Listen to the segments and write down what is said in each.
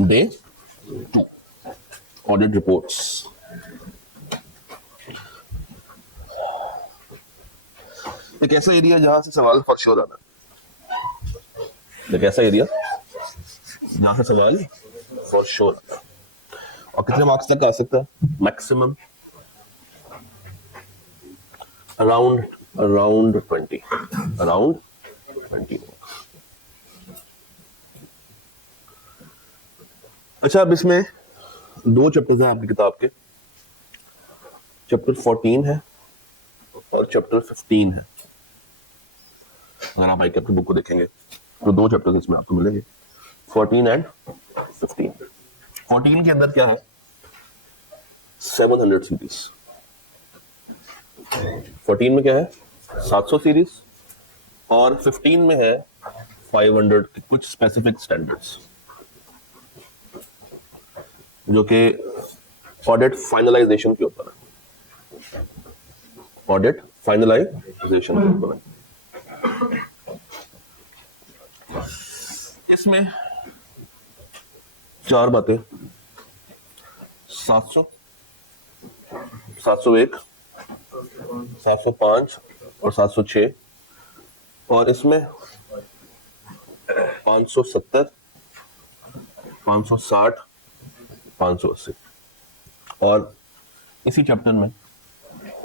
Day 2 audit reports. एक ऐसा area जहां से सवाल फॉर श्योर आना है, एक ऐसा एरिया जहां से सवाल फॉर श्योर आना है। और कितने मार्क्स तक आ सकता है? Maximum around 20 around 20। अच्छा, अब इसमें 2 चैप्टर्स हैं आपकी किताब के, चैप्टर 14 है और चैप्टर 15 है। अगर आप आई की बुक को देखेंगे तो 2 चैप्टर्स इसमें आपको मिलेंगे, 14 एंड 15। 14 के अंदर क्या है? 700 सीरीज। 14 में क्या है? 700 सीरीज। और 15 में है 500 के कुछ स्पेसिफिक स्टैंडर्ड्स, जो कि ऑडिट फाइनलाइजेशन के ऊपर है। ऑडिट फाइनलाइजेशन के ऊपर है। इसमें 4 बातें, 700, 701, 705 और 706, और इसमें 570, 560, 580। और इसी चैप्टर में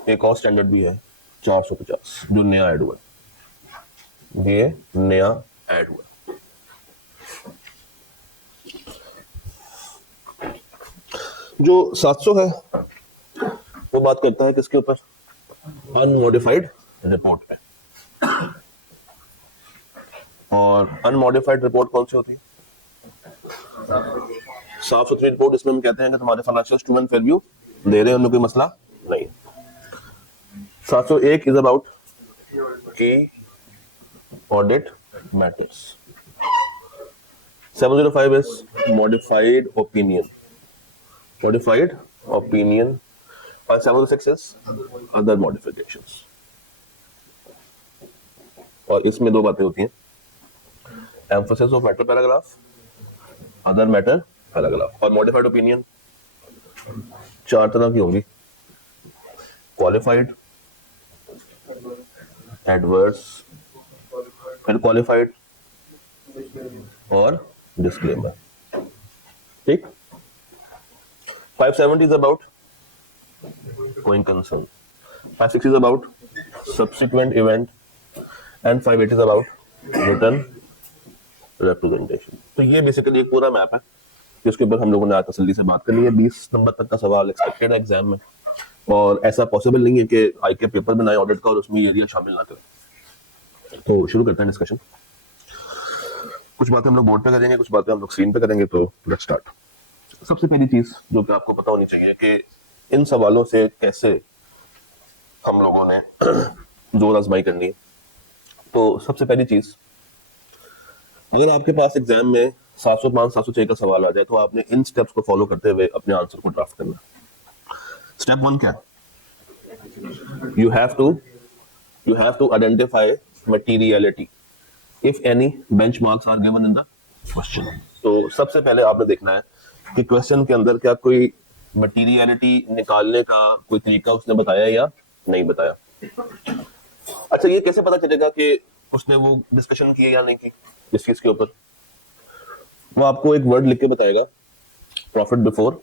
एक और स्टैंडर्ड भी है, 450, जो नया ऐड हुआ है। ये नया ऐड हुआ है। जो 700 है वो बात करता है किसके ऊपर? अनमॉडिफाइड रिपोर्ट पे। और अनमॉडिफाइड रिपोर्ट कौन सी होती है? साफ सुथरी रिपोर्ट। इसमें हम कहते हैं कि तुम्हारे financial true and fair view दे रहे हैं, उनमें कोई मसला नहीं। 701 is about key audit matters. 705 is modified opinion, modified opinion. और 706 इज अदर मॉडिफिकेशंस। और इसमें 2 बातें होती हैं, emphasis of matter paragraph, other matter paragraph. और मॉडिफाइड ओपिनियन 4 तरह की होंगी, क्वालिफाइड, एडवर्स, फिर क्वालिफाइड और डिस्क्लेमर। ठीक। 570 is about going concern, 560 is about subsequent event, and 580 is about written representation. तो ये बेसिकली एक पूरा मैप है जिसके ऊपर हम लोगों ने आज तसल्ली से बात करनी है। 20 नंबर तक का सवाल एक्सपेक्टेड है एग्जाम में, और ऐसा पॉसिबल नहीं है कि आई के पेपर बनाए ऑडिट का और उसमें ये एरिया शामिल ना करें। तो शुरू करते हैं डिस्कशन। कुछ बातें हम लोग बोर्ड पे करेंगे, कुछ बातें हम लोग स्क्रीन पे करेंगे। तो लेट्स स्टार्ट। सबसे पहली चीज जो कि आपको पता होनी चाहिए कि इन सवालों से कैसे हम लोगों ने जोर आजमाई करनी है। तो सबसे पहली चीज, अगर आपके पास एग्जाम में 705, 706 का सवाल आ जाए तो आपने इन स्टेप्स को फॉलो करते हुए अपने आंसर को ड्राफ्ट करना। स्टेप 1 क्या? You have to identify materiality if any benchmarks are given in the question. तो सबसे पहले आपने देखना है कि क्वेश्चन के अंदर क्या कोई मटेरियलिटी निकालने का कोई तरीका उसने बताया या नहीं बताया। अच्छा, ये कैसे पता चलेगा कि उसने वो डिस्कशन की या नहीं की इस चीज के ऊपर? वो आपको एक वर्ड लिख के बताएगा, प्रॉफिट बिफोर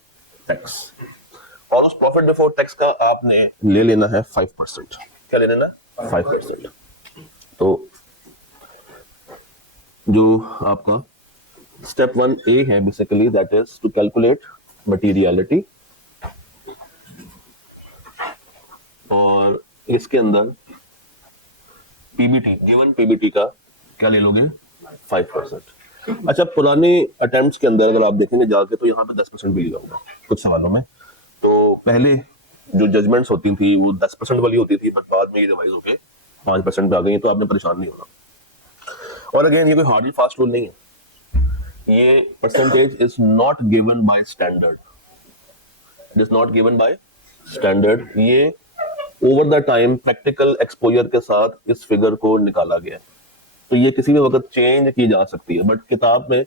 टैक्स। और उस प्रॉफिट बिफोर टैक्स का आपने ले लेना है 5%। क्या ले लेना है? 5%। तो जो आपका स्टेप 1A है basically, that is to calculate materiality. और इसके अंदर पीबीटी, गिवन पीबीटी का क्या ले लोगे? 5%। अच्छा, पुराने अटेम्प्ट्स के अंदर अगर आप देखेंगे जाके तो यहाँ पे 10% भी लिया होगा कुछ सवालों में। तो पहले जो जजमेंट्स होती थी वो 10% वाली होती थी, बट बाद में ये रिवाइज होके 5% पे आ गई। तो आपने परेशान नहीं होना। और अगेन, ये कोई हार्ड एंड फास्ट रूल नहीं है। ये percentage is not given by standard, it is not given by standard. ये over the time practical exposure के साथ इस फिगर को निकाला गया है। तो ये किसी भी वक्त चेंज की जा सकती है, बट किताब में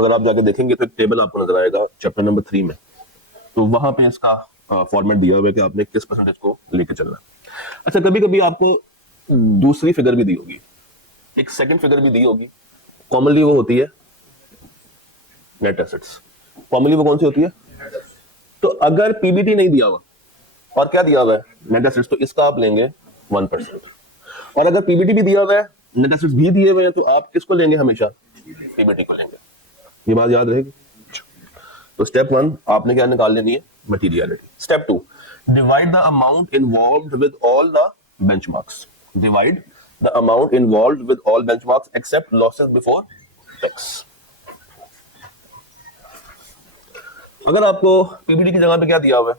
अगर आप जाके देखेंगे तो एक टेबल आपको नजर आएगा चैप्टर नंबर 3 में, तो वहां पे इसका फॉर्मेट दिया हुआ है कि आपने किस परसेंटेज को लेकर चलना है। अच्छा, कभी कभी आपको दूसरी फिगर भी दी होगी, एक सेकंड फिगर भी दी होगी, कॉमनली वो होती है नेट एसेट्स। कॉमनली वो कौन सी होती है? तो अगर पीबीटी नहीं दिया हुआ और क्या दिया हुआ है नेट एसेट्स, तो इसका आप लेंगे 1%। और अगर पीबीटी भी दिया हुआ है, नेट एसेट्स भी दिए हुए हैं, तो आप किसको लेंगे? हमेशा पीबीटी को लेंगे। ये बात याद रहेगी। तो स्टेप 1 आपने क्या निकाल लेनी है? Materiality. Step 2, divide the amount involved with all the benchmarks. Divide the amount involved with all benchmarks except losses before tax. अगर आपको पीबीटी की जगह पे क्या दिया हुआ है?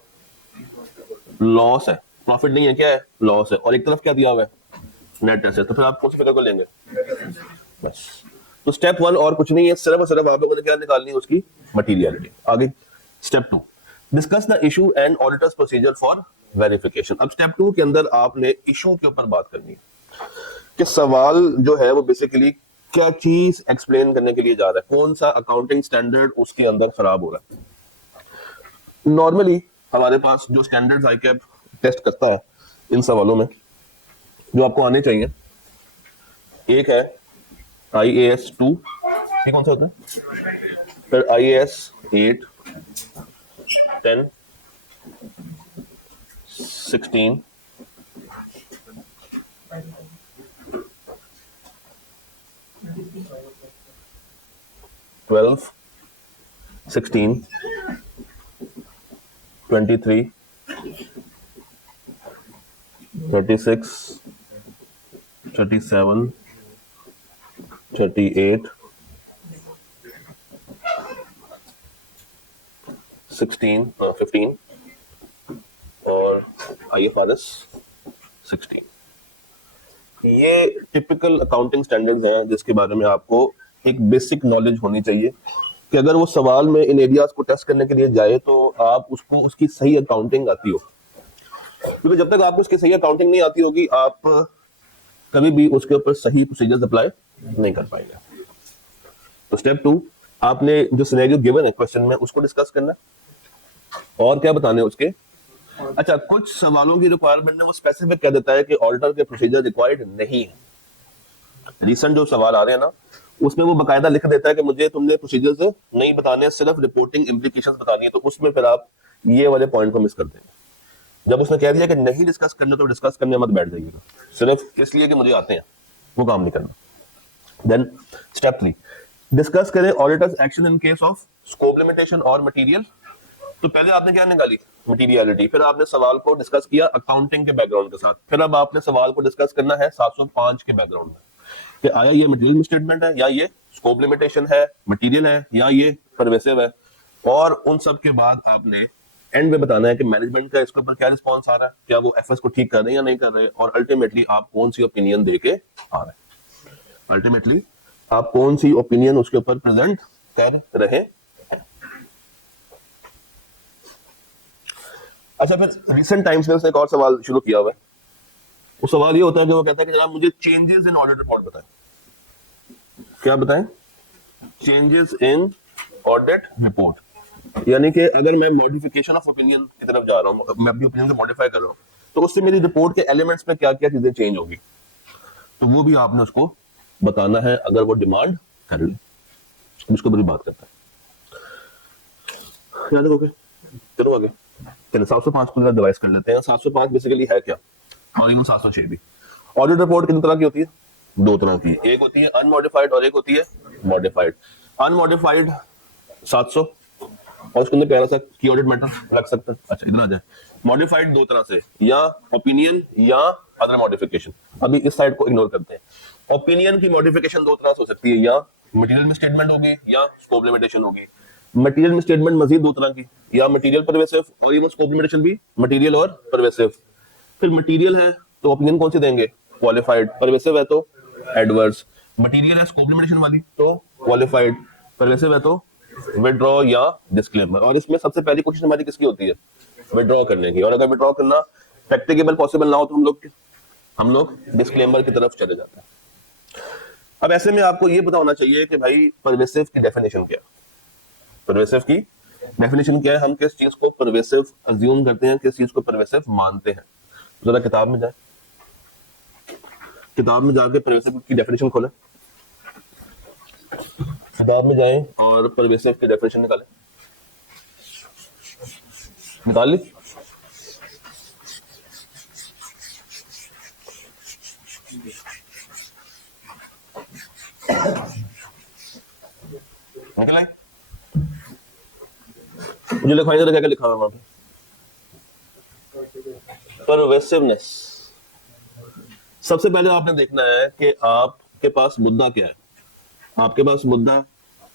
लॉस है, प्रॉफिट नहीं है, क्या है? लॉस है, और एक तरफ क्या दिया हुआ है? Net asset. तो फिर आप कौन सी फिगर को लेंगे? बस। तो स्टेप 1 और कुछ नहीं है, सिर्फ और सिर्फ आप लोगों ने क्या निकालनी है? उसकी मटीरियलिटी। आगे step 2, discuss the issue and auditors procedure for verification. अब स्टेप 2 के अंदर आपने इशू के ऊपर बात करनी है कि सवाल जो है वो बेसिकली क्या चीज एक्सप्लेन करने के लिए जा रहा है, कौन सा अकाउंटिंग स्टैंडर्ड उसके अंदर खराब हो रहा है। नॉर्मली हमारे पास जो स्टैंडर्ड्स आईकैप टेस्ट करता है इन सवालों में जो आपको आने चाहिए, एक है IAS 2, ये कौन सा होता है? फिर IAS 8, 10, 16, 12, 16, 23, 36, 37, 38, 16, 15 और IFRS 16। ये टिपिकल अकाउंटिंग स्टैंडर्ड्स हैं जिसके बारे में आपको एक बेसिक नॉलेज होनी चाहिए कि अगर वो सवाल में इन एरियाज को टेस्ट करने के लिए जाए तो आप उसको उसकी सही अकाउंटिंग आती हो, क्योंकि जब तक आपको उसकी सही अकाउंटिंग नहीं आती होगी आप कभी भी उसके ऊपर सही प्रोसीजर्स अप्लाई नहीं कर पाएंगे। तो स्टेप 2, आपने जो सिनेरियो गिवन है क्वेश्चन में उसको डिस्कस करना और क्या बताने उसके। अच्छा, कुछ सवालों की रिक्वायरमेंट में वो स्पेसिफिक कह देता है कि ऑडिटर के प्रोसीजर रिक्वायर्ड नहीं है। रिसेंट जो सवाल आ रहे हैं ना, उसमें वो बकायदा लिख देता है कि मुझे तुमने प्रोसीजर्स नहीं बताने, सिर्फ रिपोर्टिंग इम्प्लीकेशंस बतानी है, तो उसमें फिर आप ये वाले पॉइंट को मिस कर देंगे। जब उसने कह दिया कि नहीं डिस्कस करना तो डिस्कस करने मत बैठ जाइएगा, सिर्फ इसलिए कि मुझे आते हैं, वो काम नहीं करना। देन स्टेप 3, डिस्कस करें auditors action in case of scope limitation और मटेरियल। तो पहले आपने क्या निकाली? मटीरियलिटी। फिर आपने सवाल को डिस्कस किया अकाउंटिंग के बैकग्राउंड के साथ। फिर अब आपने सवाल को डिस्कस करना है 705 के बैकग्राउंड में कि आया ये मटेरियल स्टेटमेंट है, या ये स्कोप लिमिटेशन है, मटेरियल है, या ये परवेसिव है। और उन सब के बाद आपने एंड में बताना है कि मैनेजमेंट का इसके ऊपर क्या रिस्पॉन्स आ रहा है, क्या वो एफएस को ठीक कर रहे हैं या नहीं कर रहे, और अल्टीमेटली आप कौन सी ओपिनियन दे के आ रहे हैं। अल्टीमेटली आप कौन सी ओपिनियन उसके ऊपर प्रेजेंट कर रहे। अच्छा, फिर रिसेंट टाइम्स में उसने एक और सवाल शुरू किया हुआ है। वो सवाल ये होता है कि वो कहता है कि जनाब मुझे चेंजेस इन ऑडिट रिपोर्ट बताएं। क्या बताएं? Changes in audit report. यानी कि अगर मैं मॉडिफिकेशन ऑफ ओपिनियन की तरफ जा रहा हूं, मैं अपनी ओपिनियन को मॉडिफाई कर रहा हूं, तो उससे मेरी रिपोर्ट के एलिमेंट्स में क्या क्या चीजें चेंज होगी, तो वो भी आपने उसको बताना है अगर वो डिमांड कर ले। उसको बड़ी बात करता है, याद रखोगे। चलो आगे 705 को डिवाइस कर लेते हैं। 705 बेसिकली है क्या, और इवन 706 भी। ऑडिट रिपोर्ट कितनी तरह की होती है? 2 तरह की, एक होती है अनमॉडिफाइड और एक होती है मॉडिफाइड। अनमॉडिफाइड 700 और उसके अंदर प्यारा सा की ऑडिट मैटर रख सकते हैं। अच्छा, इधर आ जाए। मॉडिफाइड 2 तरह से, या ओपिनियन या अदर मॉडिफिकेशन। अभी इस साइड को इग्नोर करते हैं। ओपिनियन की मॉडिफिकेशन 2 तरह से हो सकती है, या मटेरियल में स्टेटमेंट होगी या स्कोप लिमिटेशन होगी। मटेरियल में स्टेटमेंट मजीद 2 तरह की, या मटेरियल परवेसिव और इवन स्कोप लिमिटेशन भी मटेरियल और परवेसिव। फिर मटेरियल है तो ओपिनियन कौन सी देंगे? क्वालिफाइड। परवेसिव है तो एडवर्स। मटेरियल है स्कोप लिमिटेशन वाली तो क्वालिफाइड। परवेसिव है तो विड्रॉ या डिस्क्लेमर। और इसमें सबसे पहली कोशिश हमारी किसकी होती है? विड्रॉ करने की। और अगर विड्रॉ करना प्रैक्टिकेबल पॉसिबल ना हो तो हम लोग डिस्क्लेमर की तरफ चले जाते हैं। अब ऐसे में आपको ये पता होना चाहिए कि भाई परवेसिव की डेफिनेशन क्या है। परवेसिव की डेफिनेशन क्या है, हम किस चीज को परवेसिव अज्यूम करते हैं, किस चीज को परवेसिव मानते हैं। जरा किताब में जाए, किताब में जाके परवेसिव की डेफिनेशन खोलें, किताब में जाएं और परवेसिव की डेफिनेशन निकालें। निकाल ली? निकला? मुझे लिखवाई जरा, क्या क्या लिखा हुआ वहां पे? परवेसिवनेस। सबसे पहले आपने देखना है कि आपके पास मुद्दा क्या है। आपके पास मुद्दा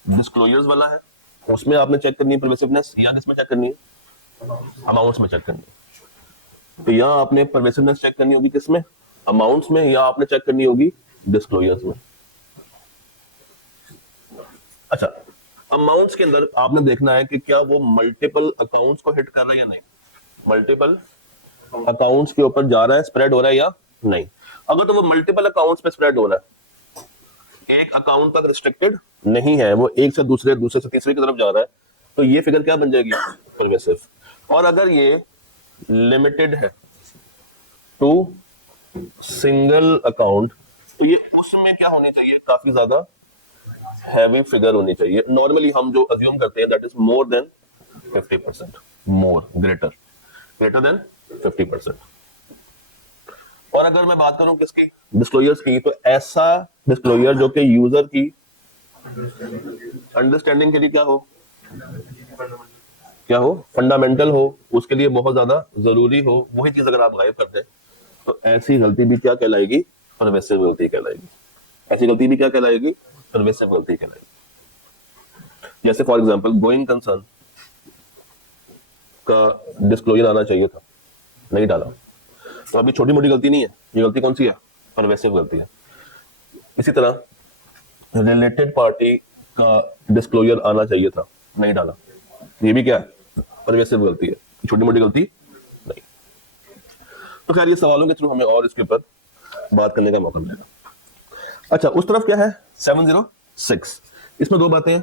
डिस्क्लोजर्स वाला है, उसमें आपने चेक करनी है परवेसिवनेस, या किसमें चेक करनी है? अमाउंट्स में चेक करनी है। तो या आपने परवेसिवनेस चेक करनी होगी किसमें? अमाउंट्स में, या आपने चेक करनी होगी डिस्क्लोजर्स में। अच्छा, अमाउंट्स के अंदर आपने देखना है कि क्या वो मल्टीपल अकाउंट्स को हिट कर रहा है या नहीं, मल्टीपल अकाउंट्स के ऊपर जा रहा है, स्प्रेड हो रहा है या नहीं। अगर तो वो मल्टीपल अकाउंट्स पे स्प्रेड हो रहा है, एक अकाउंट तक रिस्ट्रिक्टेड नहीं है, वो एक से दूसरे, दूसरे से तीसरे की तरफ जा रहा है, तो ये फिगर क्या बन जाएगी? परवेसिव। और अगर ये लिमिटेड है टू सिंगल अकाउंट, तो ये उसमें क्या होनी चाहिए? काफी ज्यादा हैवी फिगर होनी चाहिए। नॉर्मली हम जो अज्यूम करते हैं that is more than 50%, more, greater than 50%। और अगर मैं बात करूं किसकी? डिस्क्लोजर्स की, तो ऐसा डिस्क्लोजर जो कि यूजर की अंडरस्टैंडिंग के लिए क्या हो, फंडामेंटल हो, उसके लिए बहुत ज्यादा जरूरी हो, वही चीज अगर आप गायब कर दें, तो ऐसी गलती भी क्या कहलाएगी? परवेसिव गलती कहलाएगी। ऐसी गलती भी क्या कहलाएगी? परवेसिव गलती कहलाएगी। जैसे फॉर एग्जांपल गोइंग कंसर्न का डिस्क्लोजर आना चाहिए था, नहीं डाला, तो अभी छोटी मोटी गलती नहीं है, ये गलती कौन सी है? परवेसिव गलती है। इसी तरह रिलेटेड पार्टी का डिस्क्लोजर आना चाहिए था, नहीं डाला, ये भी क्या है? परवेसिव गलती है, छोटी मोटी गलती नहीं। तो खैर ये सवालों के थ्रू हमें और इसके ऊपर बात करने का मौका मिलेगा। अच्छा, उस तरफ क्या है? 706। इसमें दो बातें हैं,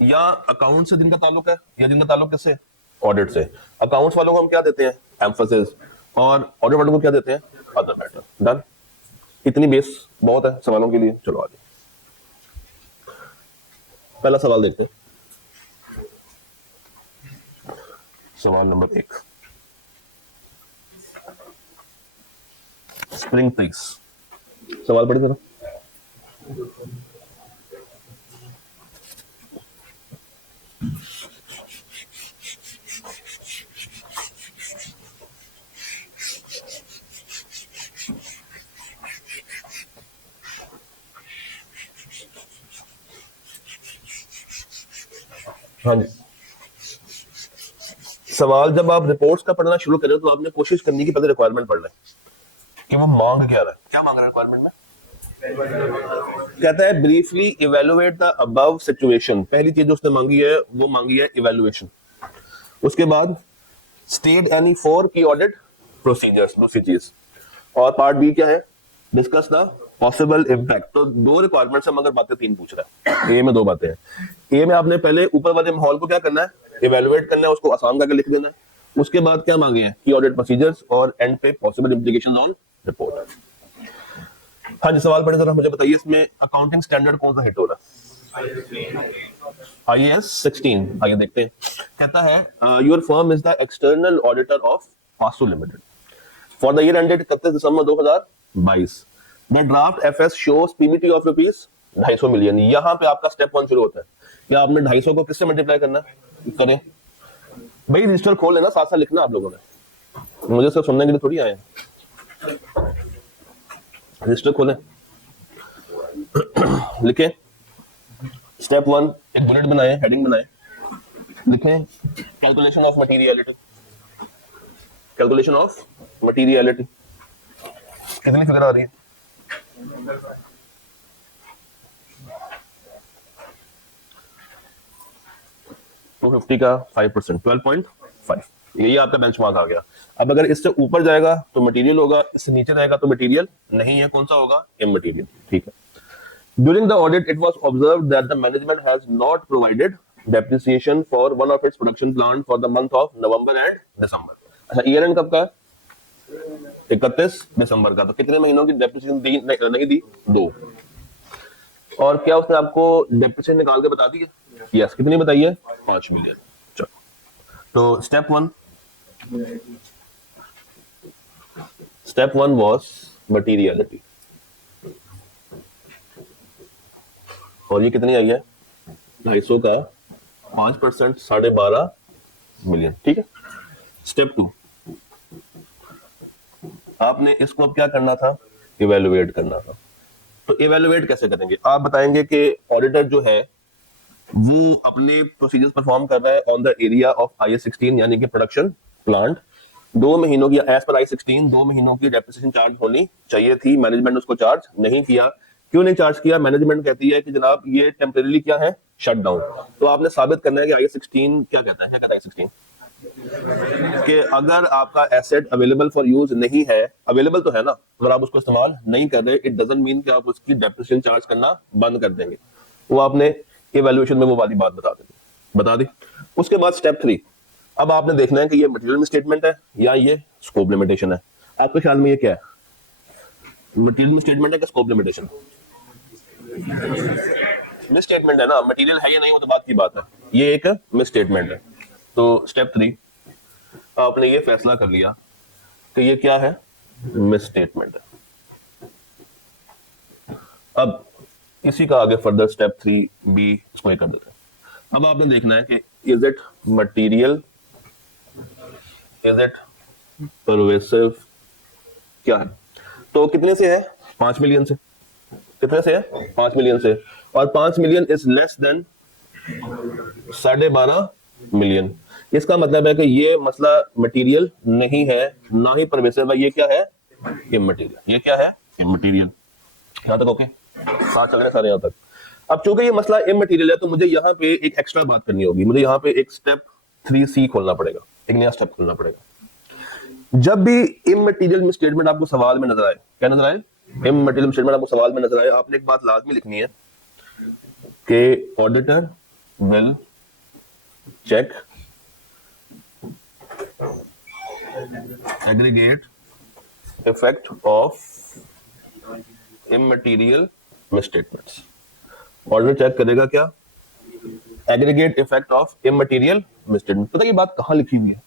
या अकाउंट से जिनका ताल्लुक है, या जिनका ताल्लुक किससे? ऑडिट से। अकाउंट्स वालों को हम क्या देते हैं? एम्फेसिस। और ऑडिट वालों को क्या देते हैं? Other matter. डन। इतनी बेस बहुत है सवालों के लिए। चलो आगे पहला सवाल देखते हैं। सवाल नंबर 1, स्प्रिंग ट्रीज। सवाल पढ़े जरा। हाँ जी, सवाल जब आप रिपोर्ट्स का पढ़ना शुरू करें तो आपने कोशिश करनी की पहले रिक्वायरमेंट पढ़ लें कि वो मांग क्या रहा है, क्या मांग रहा है रिक्वायरमेंट में। कहता है briefly evaluate the above situation. पहली चीज जो उसने मांगी है वो मांगी है इवेलुएशन। उसके बाद स्टेट एनी 4 की ऑडिट प्रोसीजर्स, दूसरी चीज। और पार्ट बी क्या है? Discuss the possible impact. तो दो रिक्वायरमेंट्स हम मगर बातें तीन पूछ रहा है। ए में दो बातें हैं। ए में आपने पहले ऊपर वाले माहौल को क्या करना है? इवेलुएट करना है, उसको आसान करके लिख देना है। उसके बाद क्या मांगे हैं? की ऑडिट प्रोसीजर्स, और एंड पे पॉसिबल इम्प्लीकेशंस ऑन रिपोर्ट। हाँ जी, सवाल पढ़े जरा, मुझे बताइए इसमें अकाउंटिंग स्टैंडर्ड कौन सा हिट हो रहा है? IAS 16। आइए देखते हैं। कहता है your firm is the external auditor of Fasto limited for the year ended 31 December 2022। The draft FS shows PBT of rupees 250 million. यहाँ पे आपका स्टेप 1 शुरू होता है कि आपने 250 को किससे मल्टीप्लाई करना है? करें भाई, रजिस्टर खोल लेना, साथ साथ लिखना आप लोगों ने, मुझे सिर्फ सुनने के लिए थोड़ी आए हैं। रजिस्टर खोलें, लिखें स्टेप 1, एक बुलेट बनाए, हेडिंग बनाए, लिखें calculation of materiality. Calculation of materiality कितनी फिगर आ रही है? 250 का 5%, 12.5। यही आपका बेंचमार्क आ गया। अब अगर इससे ऊपर जाएगा तो मटेरियल होगा, इससे नीचे जाएगा तो मटेरियल नहीं है। कौन सा होगा? इमटेरियल। ठीक है। During the audit, it was observed that the management has not provided depreciation for one of its production plant for the month of November and December. अच्छा, ईयर एंड कब का? 31 दिसंबर का। तो कितने महीनों की डेप्रिसिएशन दी? नहीं दी, 2। और क्या उसने आपको डेप्रिसिएशन निकाल के बता दी है? यस। कितनी बताई है? 5 मिलियन। चलो, तो स्टेप वन वॉज मटीरियलिटी, और ये कितनी आई है? 250 का 5%, 12.5 मिलियन। ठीक है। स्टेप 2, आपने इसको अब क्या करना था? इवेलुएट करना था। तो इवेलुएट कैसे करेंगे? आप बताएंगे कि ऑडिटर जो है वो अपने प्रोसीजर्स परफॉर्म कर रहा है on the area of IS 16, यानी कि प्रोडक्शन प्लांट। 2 महीनों की एज पर IS 16 2 महीनों की डेप्रिसिएशन चार्ज होनी चाहिए थी। मैनेजमेंट ने उसको चार्ज नहीं किया। क्यों नहीं चार्ज किया? मैनेजमेंट कहती है कि जनाब ये टेम्परेरी क्या है? Shut down. तो आपने साबित करना है कि IS 16 क्या कहता है? क्या कहता है IS 16? कि अगर आपका एसेट अवेलेबल फॉर यूज नहीं है, अवेलेबल तो है ना, अगर आप उसको इस्तेमाल नहीं कर रहे, इट डजंट मीन कि आप उसकी डेप्रिसिएशन चार्ज करना बंद कर देंगे। वो आपने इवैल्यूएशन में वो वाली बात बता दी। उसके बाद स्टेप 3, अब आपने देखना है कि ये मटेरियल मिसस्टेटमेंट है या ये स्कोप लिमिटेशन है। आपके ख्याल में ये क्या है? मटेरियल मिसस्टेटमेंट है कि स्कोप लिमिटेशन? मिसस्टेटमेंट है ना। मटेरियल है या नहीं वो तो बात की बात है, ये एक मिसस्टेटमेंट है। तो स्टेप 3, आपने ये फैसला कर लिया कि ये क्या है? मिसस्टेटमेंट है। अब इसी का आगे फर्दर स्टेप 3B इसको कर देते हैं। अब आपने देखना है कि is it material, is it pervasive, क्या है? तो कितने से है? 5 मिलियन से। कितने से है? 5 मिलियन से। और 5 million is less than 12.5 million. इसका मतलब है कि ये मसला मटेरियल नहीं है, ना ही परवेसिव है। ये क्या है? इममटेरियल। ये क्या है? इममटेरियल। यहां तक ओके? साथ चल रहे सारे यहां तक। अब चूंकि ये मसला इममटेरियल है तो मुझे यहाँ पे एक एक्स्ट्रा बात करनी होगी। मुझे यहाँ पे एक स्टेप 3C खोलना पड़ेगा, एक नया स्टेप खोलना पड़ेगा। जब भी इममटेरियल मिसस्टेटमेंट आपको सवाल में नजर आए, क्या नजर आए? इममटेरियल मिसस्टेटमेंट आपको सवाल में नजर आए, आपने एक बात लाजमी लिखनी है कि auditor will check aggregate effect of immaterial misstatements. Auditor check करेगा क्या? Aggregate effect of immaterial misstatement. पता ये बात कहां लिखी हुई है?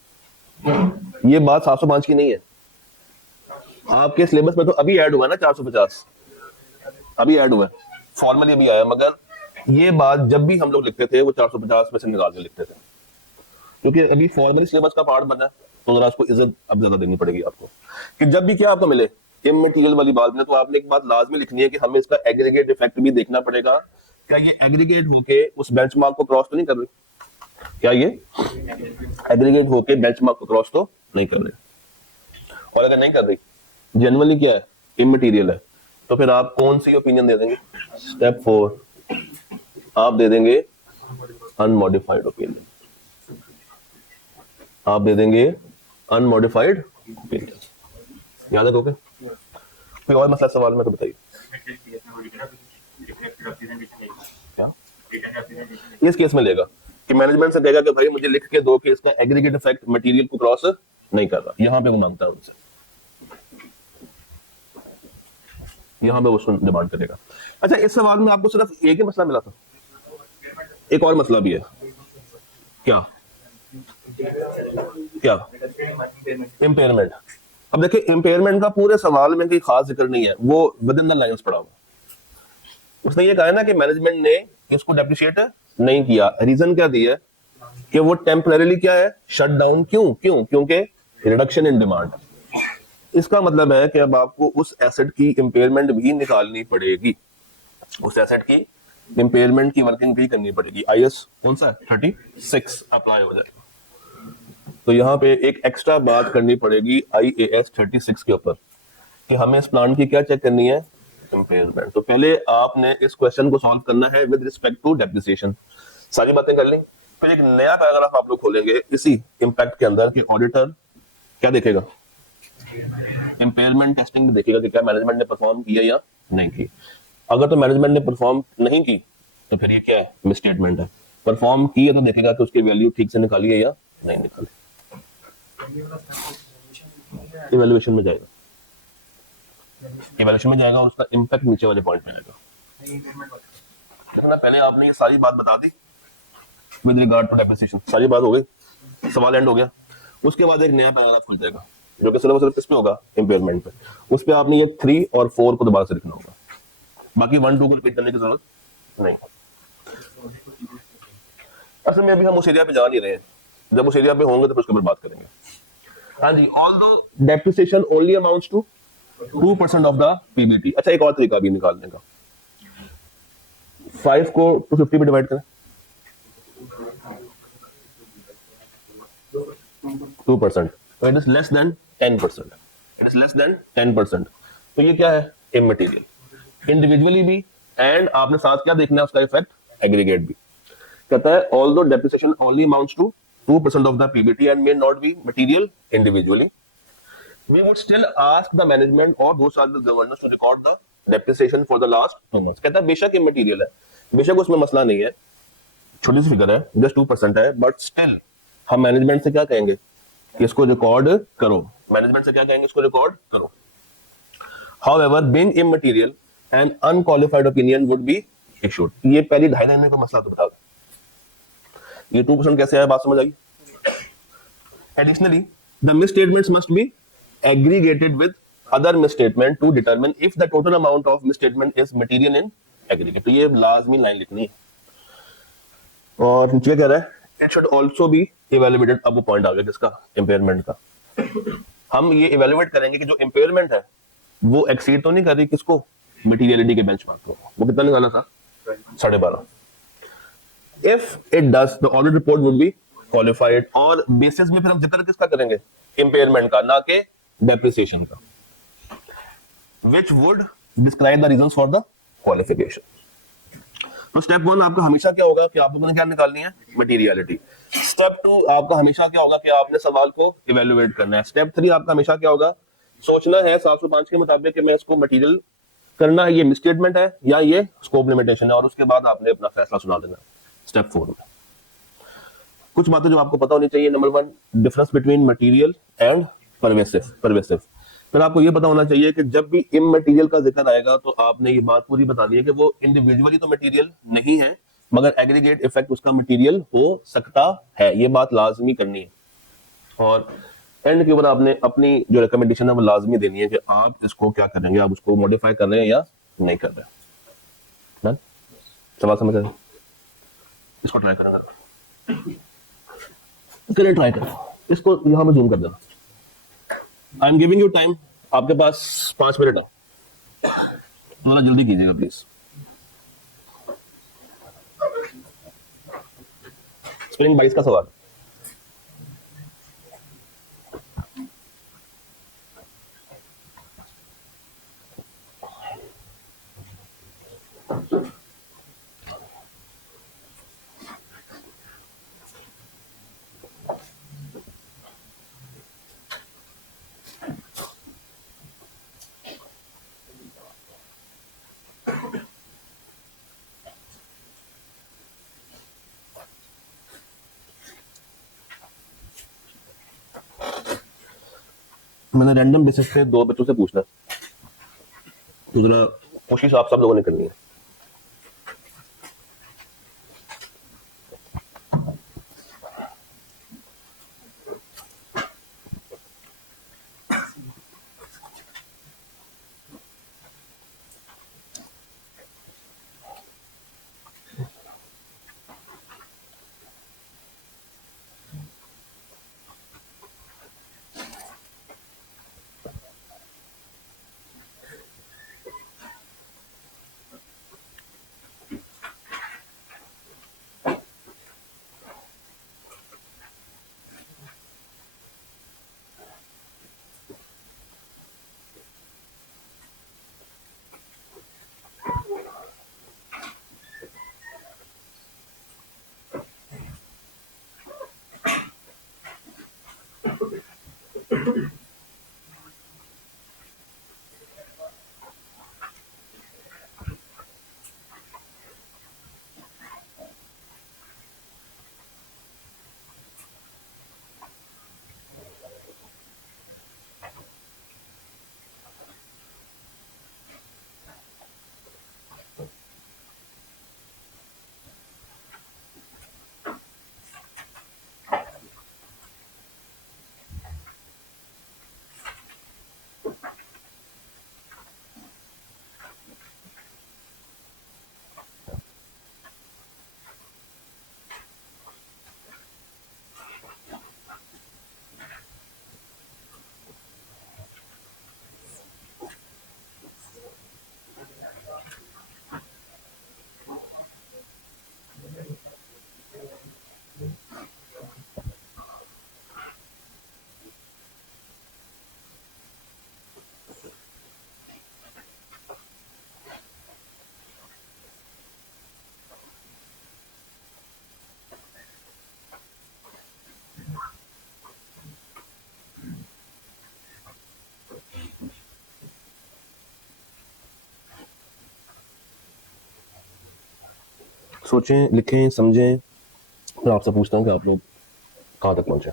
ये बात 705 की नहीं है। आपके सिलेबस में तो अभी ऐड हुआ ना 450, अभी ऐड हुआ है, फॉर्मली अभी आया। मगर ये बात जब भी हम लोग लिखते थे वो 450 में से निकाल के लिखते थे, क्योंकि अभी फॉर्मली सिलेबस का पार्ट बना है। तो जरा उसको इज्जत अब ज्यादा देनी पड़ेगी आपको कि जब भी क्या आपको मिले इममटेरियल वाली बात में, तो आपने एक बात लाजमी लिखनी है कि हमें इसका एग्रीगेट इफेक्ट भी देखना पड़ेगा। क्या ये एग्रीगेट होके उस बेंचमार्क को क्रॉस तो नहीं कर रही? क्या ये एग्रीगेट होके बेंचमार्क को क्रॉस तो नहीं कर रही? और अगर नहीं कर रही, जनरली क्या है? इममटेरियल है, तो फिर आप कौन सी ओपिनियन दे देंगे? स्टेप 4, आप दे देंगे अनमॉडिफाइड ओपिनियन। आप दे देंगे अनमॉडिफाइड ओपिनियन। याद रखोगे? कोई और मसला सवाल में तो बताइए। क्या इस केस में लेगा कि मैनेजमेंट से कहेगा कि भाई मुझे लिख के दो कि इसका एग्रीगेट इफेक्ट मटेरियल को क्रॉस नहीं कर रहा, यहां पे वो मांगता है उनसे, यहां पे वो डिमांड करेगा। अच्छा, इस सवाल में आपको सिर्फ एक ही मसला मिला था? एक और मसला भी है। क्या? क्या? इम्पेयरमेंट। अब देखिए, इम्पेयरमेंट का पूरे सवाल में कोई खास जिक्र नहीं है, वो विद इन द लाइंस पड़ा हुआ। उसने ये कहा है ना कि मैनेजमेंट ने इसको डेप्रिशिएट नहीं किया। रीजन क्या दिया है? कि वो टेम्परेरी क्या है? Shut down. क्योंकि रिडक्शन इन डिमांड। इसका मतलब है कि अब आपको उस एसेट की इम्पेयरमेंट भी निकालनी पड़ेगी, उस एसेट की इम्पेयरमेंट की वर्किंग भी करनी पड़ेगी। IS कौन सा है? 36 अप्लाई हो जाएगा। तो यहाँ पे एक एक्स्ट्रा बात करनी पड़ेगी IAS 36 के ऊपर कि हमें इस प्लान की क्या चेक करनी है? इम्पेयरमेंट। तो पहले आपने इस क्वेश्चन को सॉल्व करना है विद रिस्पेक्ट टू डेप्रिसिएशन। सारी बातें कर ली, फिर एक नया पैराग्राफ आप लोग खोलेंगे इसी इम्पैक्ट के अंदर कि ऑडिटर क्या देखेगा? इम्पेयरमेंट टेस्टिंग में देखेगा कि क्या मैनेजमेंट ने परफॉर्म किया या नहीं की। अगर तो मैनेजमेंट ने परफॉर्म नहीं की तो फिर ये क्या है? मिसस्टेटमेंट है। परफॉर्म की है तो देखेगा कि उसकी वैल्यू ठीक से निकाली है या नहीं निकाली। इवैल्यूएशन में जाएगा, इवैल्यूएशन में जाएगा और उसका इम्पैक्ट नीचे वाले पॉइंट में आएगा। देखना पहले आपने ये सारी बात बता दी विद रिगार्ड टू डेप्रिसिएशन, सारी बात हो गई, सवाल एंड हो गया। उसके बाद एक नया पैराग्राफ खुल जाएगा जो कि सिर्फ किस पे होगा, इम्पेयरमेंट पे। उस पर आपने ये 3 और 4 को दोबारा से लिखना होगा, बाकी 1 2 को रिपीट करने की जरूरत नहीं। असल में अभी हम उस एरिया पे जा नहीं रहे हैं, जब उस एरिया पे होंगे तो उसके ऊपर बात करेंगे। हाँ जी, although depreciation only amounts to 2% of the PBT. अच्छा, एक और तरीका भी निकालने का, 5 को 250 में डिवाइड करें, 2%, तो it is less than 10%, it is less than 10%। तो ये क्या है, इमटेरियल, इंडिविजुअली भी, एंड आपने साथ क्या देखना है, उसका इफेक्ट एग्रीगेट भी। कहता है although depreciation only amounts to 2% of the PBT and may not be material individually, we would still ask the management or those are the governors to record the depreciation for the last 2 months। कहता है बेशक immaterial है, बेशक उसमें मसला नहीं है, छोटी सी फिगर है, जस्ट 2% है, बट स्टिल हम मैनेजमेंट से क्या कहेंगे कि इसको रिकॉर्ड करो, मैनेजमेंट से क्या कहेंगे, इसको रिकॉर्ड करो। However, being immaterial, an unqualified opinion would be issued। ये पहली 2.5 लाइन में कोई मसला तो बता दो, ये 2% कैसे आया, बात समझ आई। Additionally, the misstatements must be aggregated with other misstatement to determine if the total amount of misstatement is material in aggregate। तो ये लाजमी लाइन लिखनी है। और नीचे कह रहा है it should also be evaluated. अब वो पॉइंट आ गया किसका, इम्पेयरमेंट का। हम ये इवेल्युएट करेंगे कि जो इम्पेयरमेंट है वो एक्सीड तो नहीं कर रही किसको, मटीरियलिटी के बेंचमार्क को। वो कितना निकाला था, 12.5। If it does the audit report would be qualified. और बेसिस में फिर हम जिक्र किसका करेंगे, इम्पेयरमेंट का, ना कि डेप्रिसिएशन का, which would describe the reasons for the qualification. तो स्टेप 1 आपका हमेशा क्या होगा कि आप लोगों ने क्या निकालनी है, मटीरियलिटी। स्टेप 2 आपका हमेशा क्या होगा कि आपने सवाल को इवेल्युएट करना है। स्टेप 3 आपका हमेशा क्या होगा, सोचना है 705 के मुताबिक कि मैं इसको मटेरियल करना है, ये मिसस्टेटमेंट है या ये स्कोप लिमिटेशन है, और उसके बाद आपने अपना फैसला सुना देना स्टेप 4 में। कुछ बातें जो आपको पता होनी चाहिए। Number 1, difference between material and pervasive. फिर आपको ये पता होना चाहिए कि जब भी इमटेरियल का जिक्र आएगा तो आपने ये बात पूरी बतानी है कि वो इंडिविजुअली तो मटेरियल नहीं है, मगर एग्रीगेट इफेक्ट उसका मटेरियल हो सकता है, ये बात लाजमी करनी है। और एंड के ऊपर आपने अपनी जो रिकमेंडेशन है वो लाजमी देनी है कि आप इसको क्या करेंगे, आप उसको मॉडिफाई कर रहे हैं या नहीं कर रहे हैं। सवाल समझ रहे हैं, इसको ट्राई करेंगे, करें ट्राई करें, इसको यहां में जूम कर देना। I am giving you time, आपके पास 5 मिनट है, थोड़ा जल्दी कीजिएगा प्लीज। स्प्रिंग 22 का सवाल। मैंने रैंडम बेसिस पे 2 बच्चों से पूछना, तो जरा कोशिश आप सब लोगों ने करनी है। सोचें, लिखें, समझें, फिर आपसे पूछता हूँ कि आप लोग कहाँ तक पहुंचे।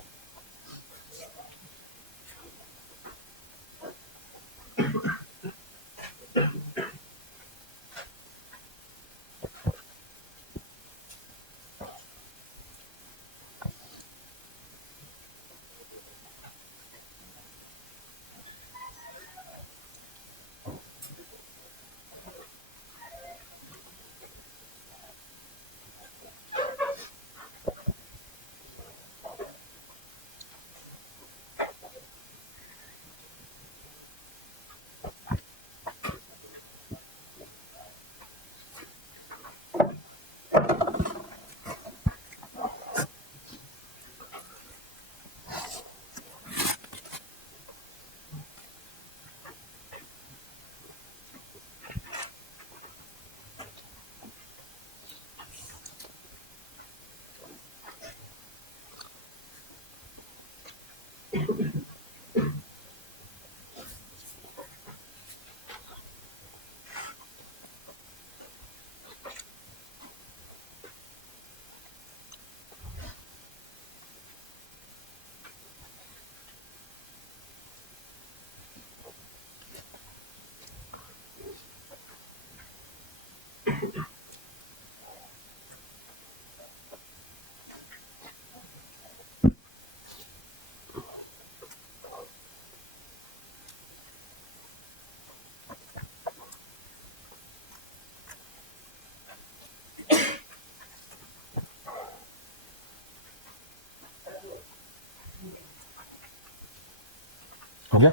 हो गया?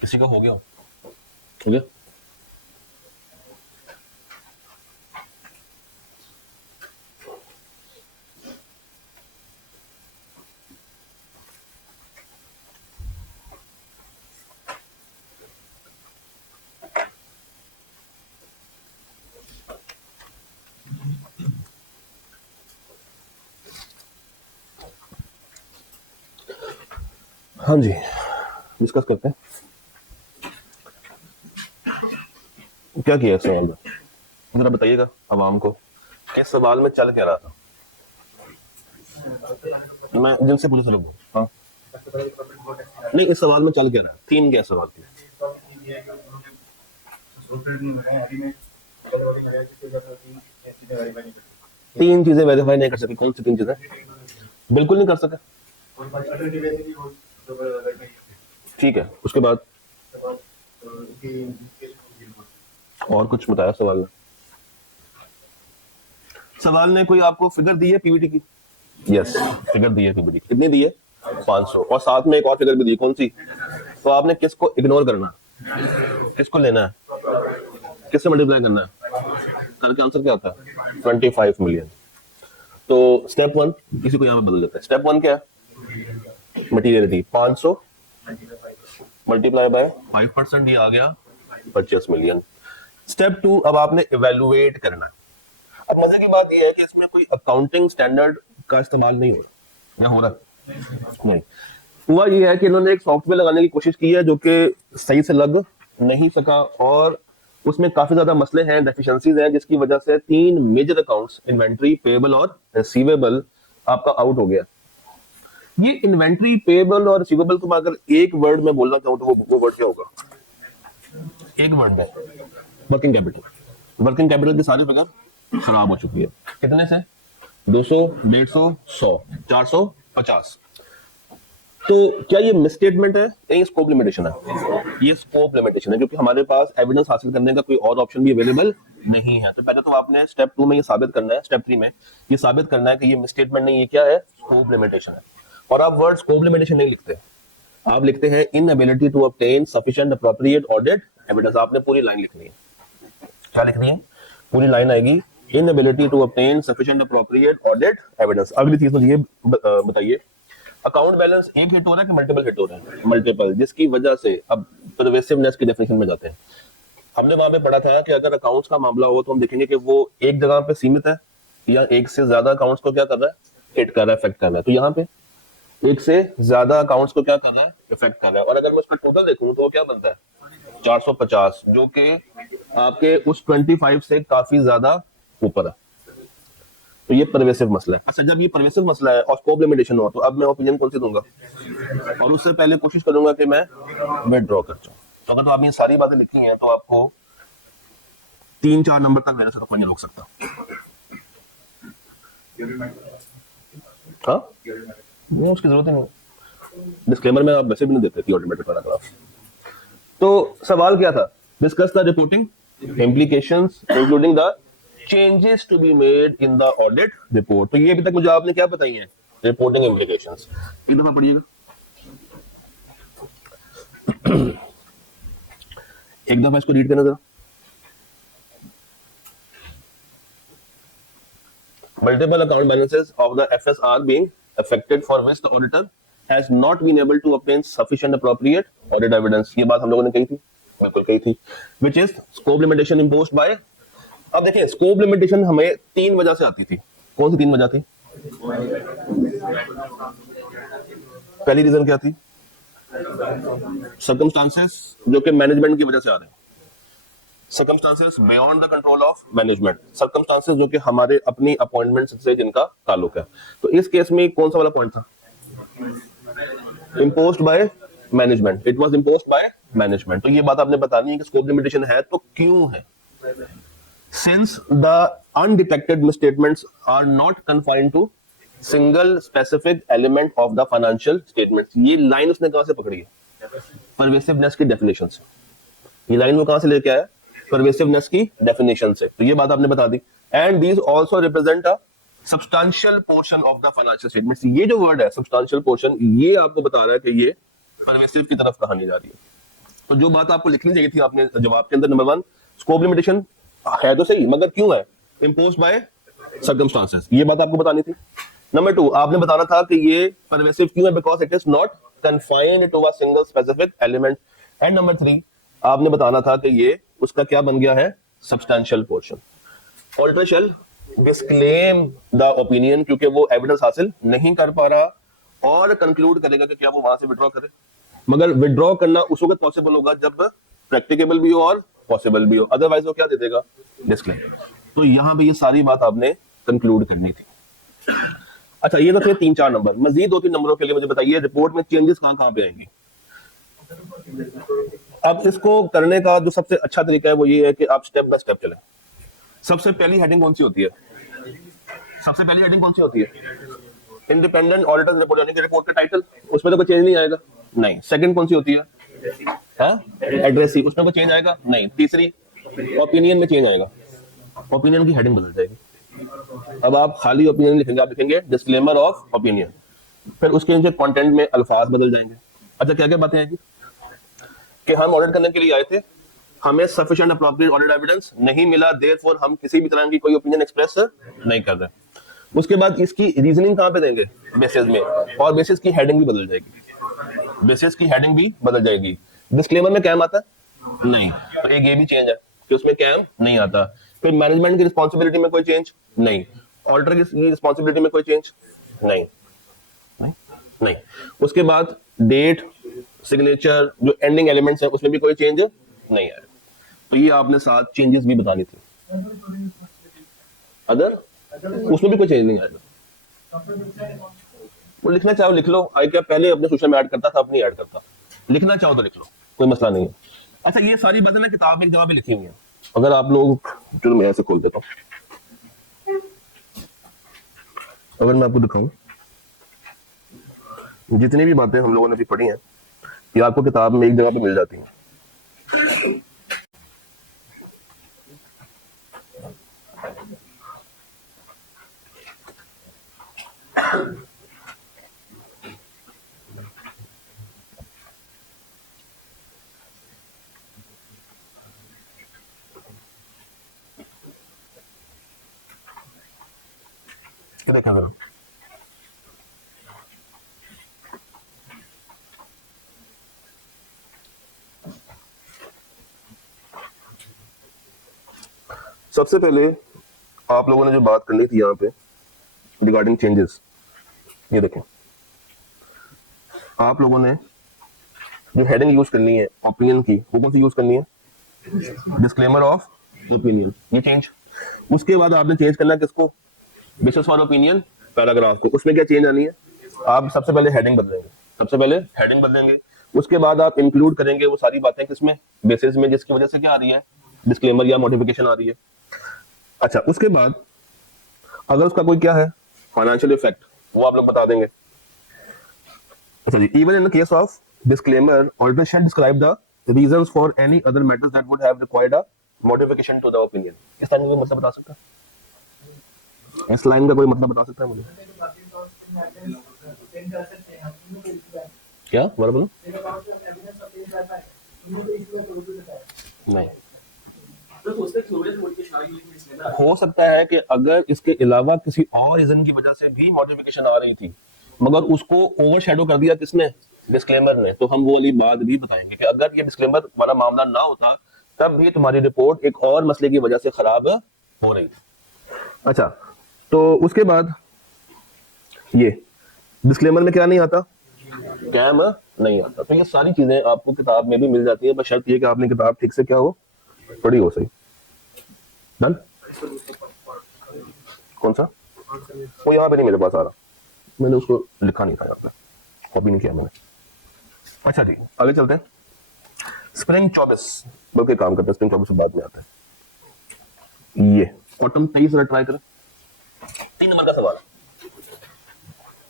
किसी का हो गया? हो गया? हाँ जी, डिस्कस करते हैं। क्या किया इस सवाल में? जरा बताइएगा आवाम को, इस सवाल में चल क्या रहा था? मैं जिनसे पूछे लोग, हाँ नहीं, इस सवाल में चल क्या रहा है? थीम क्या है सवाल की? तीन चीजें वेरीफाई नहीं कर सके। कौन सी तीन चीजें? बिल्कुल नहीं कर सके। ठीक है, उसके बाद और कुछ बताया सवाल में? सवाल ने कोई आपको फिगर दी है पीवीटी की? यस, फिगर दी है पीवीटी। कितनी दी है? 500। और साथ में एक और फिगर भी दी है। कौन सी? तो आपने किसको इग्नोर करना, किसको लेना है, किससे मल्टीप्लाई करना है? करके आंसर क्या आता है? 25 मिलियन। तो स्टेप वन, इसी को यहाँ पे बदल देते हैं। स्टेप वन क्या है? मटीरियलिटी। 500 मल्टीप्लाई बाय 5%, ये आ गया 25 मिलियन। स्टेप टू, अब आपने इवेलुएट करना है। अब मजे की बात यह है कि इसमें कोई अकाउंटिंग स्टैंडर्ड का इस्तेमाल नहीं हो रहा। या हो रहा? नहीं। हुआ ये है कि इन्होंने एक सॉफ्टवेयर लगाने की कोशिश की है जो कि सही से लग नहीं सका, और उसमें काफी ज्यादा मसले हैं, डेफिशिएंसीज हैं, जिसकी वजह से तीन मेजर अकाउंट्स, इन्वेंट्री, पेएबल और रिसीवेबल, आपका आउट हो गया। ये इन्वेंट्री, पेएबल और रिसीवेबल को मैं अगर एक वर्ड में बोलना चाहूँ तो वो वर्ड क्या होगा? एक वर्ड में, वर्किंग कैपिटल। वर्किंग कैपिटल की सारी फिगर खराब हो चुकी है। कितने से? 200, 150, 100, 450। तो क्या ये मिसस्टेटमेंट है या ये स्कोप लिमिटेशन है? ये स्कोप लिमिटेशन है, क्योंकि हमारे पास एविडेंस हासिल करने का कोई और ऑप्शन भी अवेलेबल नहीं है। तो पहले तो आपने स्टेप 2 में ये साबित करना है, स्टेप 3 में ये साबित करना है कि ये मिसस्टेटमेंट नहीं, ये क्या है? स्कोप लिमिटेशन है। और आप वर्ड स्कोप लिमिटेशन नहीं लिखते, आप लिखते हैं inability to obtain sufficient appropriate audit evidence. आपने पूरी लाइन लिखनी है। क्या लिखनी है? पूरी लाइन आएगी, inability to obtain sufficient appropriate audit evidence. अगली चीज मुझे ये बताइए, अकाउंट बैलेंस एक हिट हो रहा है कि मल्टीपल हिट हो रहे हैं? मल्टीपल, जिसकी वजह से अब परवेसिवनेस की डेफिनेशन में जाते हैं। हमने वहां पे पढ़ा था कि अगर अकाउंट्स का मामला हो तो हम देखेंगे कि वो एक जगह पे सीमित है या एक से ज्यादा अकाउंट्स को क्या कर रहा है? हिट कर रहा है, इफेक्ट कर रहा है। तो यहाँ पे एक से ज्यादा अकाउंट्स को क्या कर रहा है? इफेक्ट कर रहा है। और अगर मैं उसका टोटल देखूं तो क्या बनता है? 450, जो कि आपके उस 25 से काफी ज्यादा ऊपर है। तो ये परवेसिव मसला है। अच्छा, जब ये परवेसिव मसला है और स्कोप लिमिटेशन हो, तो अब मैं ओपिनियन कौन सी दूंगा, और उससे पहले कोशिश करूंगा कि मैं विड्रॉ कर जाऊं। तो अगर तो आपने सारी बातें लिखी हैं तो आपको 3-4 नंबर तक मेरे साथ कोई नहीं रोक सकता। हाँ, नहीं, उसकी जरूरत ही नहीं। डिस्क्लेमर में आप वैसे भी नहीं देते थी ऑटोमेटिक पैराग्राफ। तो सवाल क्या था, discuss the reporting implications including the changes to be made in the audit report. तो ये अभी तक मुझे आपने क्या बताई है, रिपोर्टिंग इम्प्लीकेशंस। एक दफा पढ़िएगा, एक दफा इसको रीड करना जरा। Multiple account balances of the FS are being affected for which the auditor has not been able to obtain sufficient appropriate audit evidence। ये बात हम लोगों ने कही थी, बिल्कुल कही थी। Which is scope limitation imposed by। अब देखिए, स्कोप लिमिटेशन हमें 3 वजह से आती थी। कौन सी 3 वजह थी? पहली रीजन क्या थी? सर्कमस्टांसेस जो कि मैनेजमेंट की वजह से आ रहे हैं। Circumstances beyond the control of management, circumstances जो कि हमारे अपनी अपॉइंटमेंट से जिनका ताल्लुक है। तो इस केस में कौन सा वाला पॉइंट था? Imposed by management, it was imposed by management. तो ये बात आपने बतानी है कि स्कोप लिमिटेशन है तो क्यों है। Since the undetected misstatements are not confined to single specific element of the financial statements. ये लाइन उसने कहां से पकड़ी है? परवेसिवनेस की डेफिनेशन से। ये लाइन वो कहां से लेके आया? परवेसिवनेस की डेफिनेशन से। तो ये बात आपने बता दी। And these also represent a substantial portion of the financial statements. ये जो वर्ड है सब्सटेंशियल पोर्शन, ये आपको बता रहा है कि ये परवेसिव की तरफ कहानी जा रही है। तो जो बात आपको लिखनी चाहिए थी आपने जवाब के अंदर, नंबर 1 स्कोप लिमिटेशन है तो सही, मगर क्यों है? इम्पोज्ड बाय सर्कमस्टांसेस, ये बात आपको बतानी थी। नंबर 2 आपने बताना था कि ये परवेसिव क्यों है, because it is not confined to a single specific element. And number 3 आपने बताना था कि ये उसका क्या बन गया है? Substantial portion. Alter shall disclaim the opinion, क्योंकि वो एविडेंस हासिल नहीं कर पा रहा और कंक्लूड करेगा कि क्या वो वहां से विड्रॉ करे। मगर विड्रॉ करना उस वक्त पॉसिबल होगा जब प्रैक्टिकेबल भी हो और पॉसिबल भी हो, अदरवाइज वो क्या दे देगा? डिस्क्लेम। तो यहां पे ये सारी बात आपने कंक्लूड करनी थी। अच्छा, ये तो थे 3-4 नंबर। मजीद 2-3 नंबरों के लिए मुझे बताइए रिपोर्ट में चेंजेस कहां पे आएंगी। अब इसको करने का जो सबसे अच्छा तरीका है वो ये है कि आप स्टेप बाय स्टेप चलें। सबसे पहली हेडिंग कौन सी होती है? सबसे पहली हेडिंग कौन सी होती है? इंडिपेंडेंट ऑडिटर्स रिपोर्ट, यानी कि रिपोर्ट का टाइटल, उसमें तो कोई चेंज नहीं आएगा। नहीं। सेकंड कौन सी होती है? एड्रेसी, उसमें कोई चेंज आएगा? नहीं। तीसरी ओपिनियन में चेंज आएगा, ओपिनियन की हेडिंग बदल जाएगी। अब आप खाली ओपिनियन लिखेंगे, आप लिखेंगे डिस्क्लेमर ऑफ ओपिनियन, फिर उसके नीचे कंटेंट में अल्फाज बदल जाएंगे। अच्छा, क्या क्या बातें आएंगी कि हम ऑडिट करने के लिए आए थे, हमें सफिशिएंट अप्रोप्रिएट ऑडिट एविडेंस नहीं मिला, देयरफॉर हम किसी भी तरह की कोई ओपिनियन एक्सप्रेस नहीं कर रहे। उसके बाद इसकी रीजनिंग कहां पे देंगे? बेसिस में, और बेसिस की हेडिंग भी बदल जाएगी। बेसिस की हेडिंग भी बदल जाएगी। डिस्क्लेमर में कैम आता है? नहीं। तो एक ये भी चेंज है कि उसमें कैम नहीं आता। फिर मैनेजमेंट की रिस्पॉन्सिबिलिटी में कोई चेंज नहीं। ऑडिटर की रिस्पॉन्सिबिलिटी में कोई चेंज नहीं। नहीं। उसके बाद डेट, सिग्नेचर, जो एंडिंग एलिमेंट्स हैं उसमें भी कोई चेंज नहीं आया। तो ये आपने 7 चेंजेस भी बतानी थी। अदर उसमें भी कोई चेंज नहीं आएगा। वो लिखना चाहो लिख लो। आई क्या पहले अपने सोशल में ऐड करता था, अब नहीं ऐड करता। लिखना चाहो तो लिख लो, कोई मसला नहीं है। अच्छा, ये सारी बातें ना किताब में एक जगह पे लिखी हुई है। अगर आप लोग, चलो मैं ऐसे खोल देता हूँ, अगर मैं आपको दिखाऊं जितनी भी बातें हम लोगों ने अभी पढ़ी हैं, ये आपको किताब में एक जगह पे मिल जाती हैं। देखा जरा, सबसे पहले आप लोगों ने जो बात करनी थी यहाँ पे रिगार्डिंग चेंजेस, ये देखें, आप लोगों ने जो हेडिंग यूज करनी है ओपिनियन की, वो कौन सी यूज करनी है? Disclaimer of opinion. ये चेंज। उसके बाद आपने चेंज करना किसको? बेसिस फॉर ओपिनियन पैराग्राफ को, उसमें क्या चेंज आनी है, आप सबसे पहले हेडिंग बदलेंगे, सबसे पहले हेडिंग बदलेंगे, उसके बाद आप इंक्लूड करेंगे वो सारी बातें किसमें, बेसिस में, जिसकी वजह से क्या आ रही है, डिस्क्लेमर या मॉडिफिकेशन आ रही है। अच्छा, उसके बाद अगर उसका कोई क्या है फाइनेंशियल इफेक्ट, वो आप लोग बता देंगे। अच्छा जी, even in the case of disclaimer auditor shall describe the reasons for any other matters that would have required a modification to the opinion. इस लाइन का कोई मतलब बता सकता है, इस लाइन का कोई मतलब बता सकता है मुझे, क्या दोबारा बोलो। नहीं, हो सकता है कि अगर इसके अलावा किसी और रीजन की वजह से भी मॉडिफिकेशन आ रही थी मगर उसको ओवरशैडो कर दिया किसने, डिस्क्लेमर ने, तो हम वो वाली बात भी बताएंगे कि अगर ये डिस्क्लेमर वाला मामला ना होता तब भी तुम्हारी रिपोर्ट एक और मसले की वजह से खराब हो रही है। अच्छा, तो उसके बाद ये डिस्क्लेमर में क्या नहीं आता, कैम नहीं आता। तो ये सारी चीजें आपको किताब में भी मिल जाती है, बस शर्त ये कि आपने किताब ठीक से क्या हो, पढ़ी हो सही। डन। कौन सा, वो यहाँ पे नहीं मेरे पास आ रहा, मैंने उसको लिखा नहीं था यहाँ पे, कॉपी नहीं किया मैंने। अच्छा जी, आगे चलते हैं। स्प्रिंग 24, बल्कि काम करते हैं, स्प्रिंग 24 बाद में आता है। ये ऑटम 23 ट्राई करें। 3 नंबर का सवाल,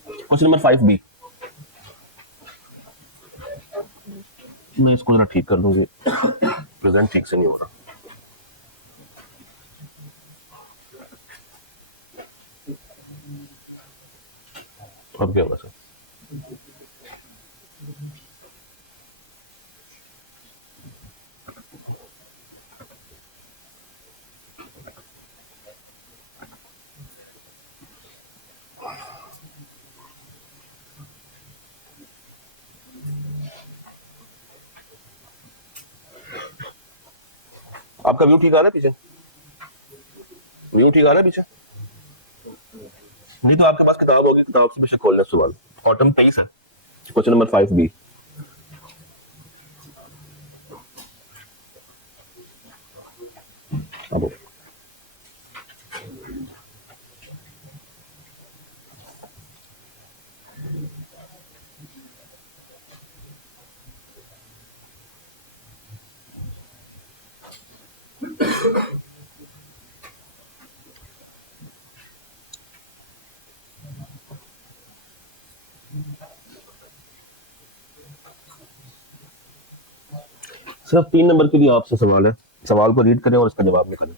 क्वेश्चन नंबर 5B। मैं इसको जरा ठीक कर दूंगी, प्रेजेंट ठीक से नहीं हो रहा। अब क्या होगा सर, आपका व्यू ठीक आ रहा है पीछे, व्यू ठीक आ रहा है पीछे, नहीं तो आपके पास किताब होगी, किताब से बेशक खोल लें सवाल। ऑटम 23 है, क्वेश्चन नंबर 5B। अब सिर्फ 3 नंबर के लिए आपसे सवाल है, सवाल को रीड करें और इसका जवाब निकालें।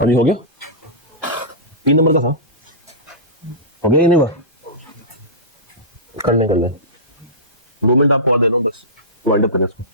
अभी हो गया, 3 नंबर का था, हो गया ये नहीं हुआ। करने कर ले, 2 मिनट आपको और दे रहा हूँ बस वाइंड अप करने से।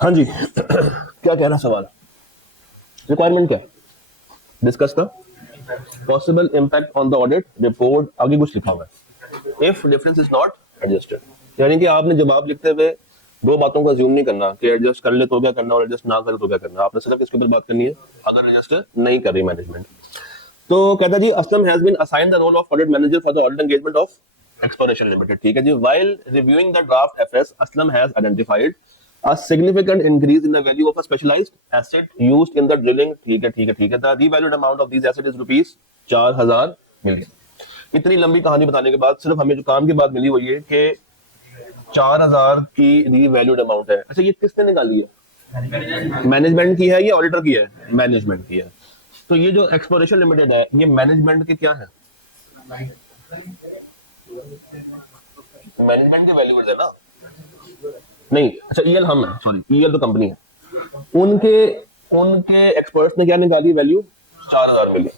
हाँ जी क्या कह रहा सवाल, रिक्वायरमेंट क्या, discuss the possible impact on the audit report, आगे कुछ लिखा हुआ है, if difference is not adjusted, यानी कि आपने जवाब लिखते हुए दो बातों को अज्यूम नहीं करना कि एडजस्ट कर ले तो क्या करना और एडजस्ट ना करे तो क्या करना, आपने सिर्फ इसके ऊपर बात करनी है अगर एडजस्ट नहीं कर रही मैनेजमेंट। तो कहता जी Aslam has been assigned the role of audit manager for the audit engagement of exploration limited, ठीक है जी। While reviewing the draft FS Aslam has identified a significant increase in the value of a specialized asset used in the drilling, ठीक है ठीक है ठीक है, the revalued amount of these assets is rupees 4,000 million. इतनी लंबी कहानी बताने के बाद सिर्फ हमें जो काम की बात मिली वो ये कि 4,000 की रीवैल्यूड अमाउंट है। अच्छा ये किसने निकाली है, मैनेजमेंट की है या ऑडिटर की है, मैनेजमेंट की है। तो ये जो एक्सप्लोरेशन लिमिटेड है ये मैनेजमेंट के क्या है, मैनेजमेंट की वैल्यूड है ना, नहीं अच्छा ईएल हम है, सॉरी ईएल तो कंपनी है, उनके उनके एक्सपर्ट्स ने क्या निकाली value 4,000 million.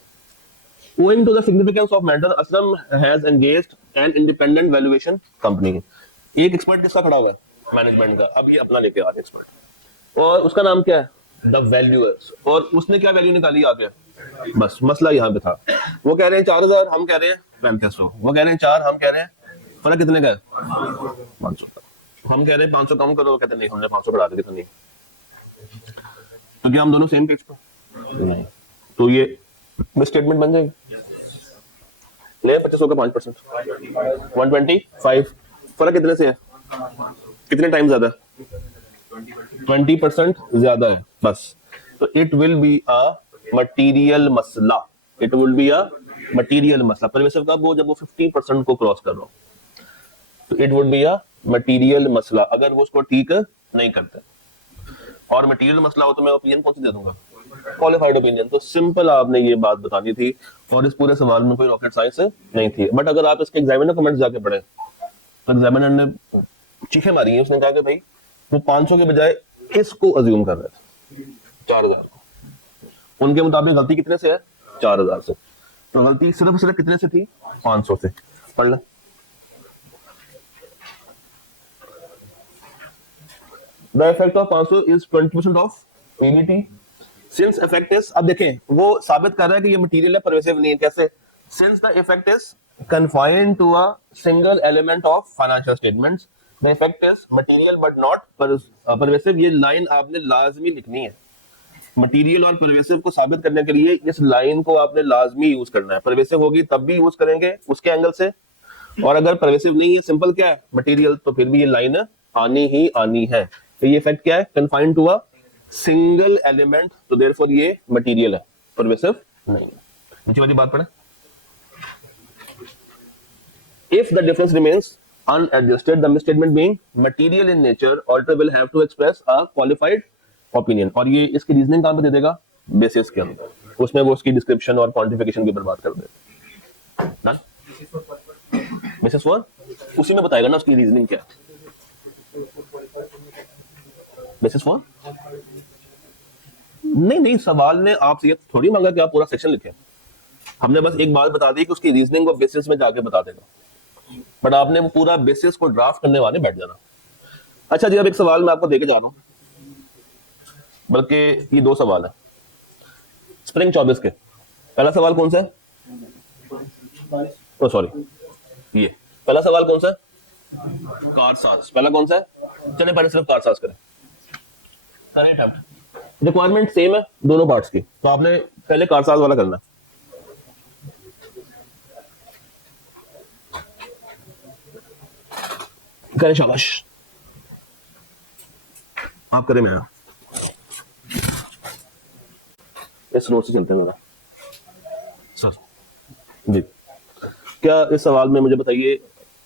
Owing to the significance of matter, Aslam has engaged an independent valuation company। एक एक्सपर्ट किसका खड़ा हुआ है, मैनेजमेंट का, अब ये अपना लेके आ रहे एक्सपर्ट और उसका नाम क्या है, द वैल्यूअर्स, और उसने क्या वैल्यू निकाली आगे, बस मसला यहाँ पे था। वो कह रहे हैं 4,000, हम कह रहे हैं 3500, वो कह रहे हैं 4, हम कह रहे हैं फर्क कितने का है 500 का, हम कह रहे हैं 500 कम करो, कहते नहीं हमने 500 बढ़ा दिया नहीं, तो क्या हम दोनों सेम पेज पर नहीं, तो ये स्टेटमेंट बन जाएगी, ले 2500 का 5%, 125, फर्क कितने से है, कितने टाइम ज्यादा, 20% ज्यादा है बस। तो it will be a material मसला, it will be a material मसला, परमिसिव कब वो जब वो 50% को क्रॉस कर रहा हो, तो it would be a material मसला अगर वो उसको ठीक नहीं करते। और मटीरियल मसला हो तो मैं ओपिनियन कौन सी दे दूंगा, क्वालिफाइड ओपिनियन। तो सिंपल आपने ये बात बतानी थी और इस पूरे सवाल में कोई रॉकेट साइंस नहीं थी। बट अगर आप इसके एग्जामिनर कमेंट्स जाके पढ़े तो एग्जामिनर ने चीखें मारी है, उसने कहा कि भाई वो 500 के बजाय इसको अज्यूम कर रहे थे 4,000 को, उनके मुताबिक गलती कितने से है 4,000 से, तो गलती सिर्फ कितने से थी 500 से, पढ़ ले। The effect of 500 is 20% of PBT. Since effect is, अब देखें वो साबित कर रहा है कि ये मटेरियल है, परवेसिव नहीं है। कैसे? Since the effect is confined to a single element of financial statements, the effect is material but not pervasive। ये लाइन आपने लाजमी लिखनी है। मटेरियल और परवेसिव को साबित करने के लिए इस लाइन को आपने लाजमी यूज करना है। परवेसिव होगी तब भी यूज करेंगे उसके एंगल से, और अगर परवेसिव नहीं है, सिंपल क्या है मटेरियल, तो फिर भी ये लाइन आनी ही आनी है। तो ये इफेक्ट क्या है, confined to a single element, तो देयरफॉर ये मटेरियल है, परवेसिव नहीं है। नीचे वाली बात पढ़े, if the difference remains unadjusted, the misstatement being material in nature, auditor will have to express a qualified opinion। और ये इसकी रीजनिंग कहां पे दे देगा, बेसिस के अंदर, उसमें वो उसकी डिस्क्रिप्शन और क्वांटिफिकेशन के ऊपर बात कर देगा। बेसिस फॉर उसी में बताएगा ना उसकी रीजनिंग क्या है। बेसिस फॉर, नहीं नहीं, सवाल ने आपसे ये थोड़ी मांगा कि आप पूरा सेक्शन लिखें। हमने बस एक बात बता दी कि उसकी रीजनिंग को बेसिस में जाके बता देगा, बट आपने वो पूरा बेसिस को ड्राफ्ट करने वाले बैठ जाना। अच्छा जी, अब एक सवाल मैं आपको देके जा रहा हूँ, बल्कि ये दो सवाल है स्प्रिंग 24 के। पहला सवाल कौन सा है? ओ सॉरी, ये पहला सवाल कौन सा है? कारसाज। पहला कौन सा है? चले पहले सिर्फ कारसाज करें। रिक्वायरमेंट सेम है दोनों पार्ट्स की, तो आपने पहले कारसाज वाला करना है। करें, शाबाश, आप करें। मैं इस नोट से चलते हैं मेरा सर जी। क्या इस सवाल में मुझे बताइए,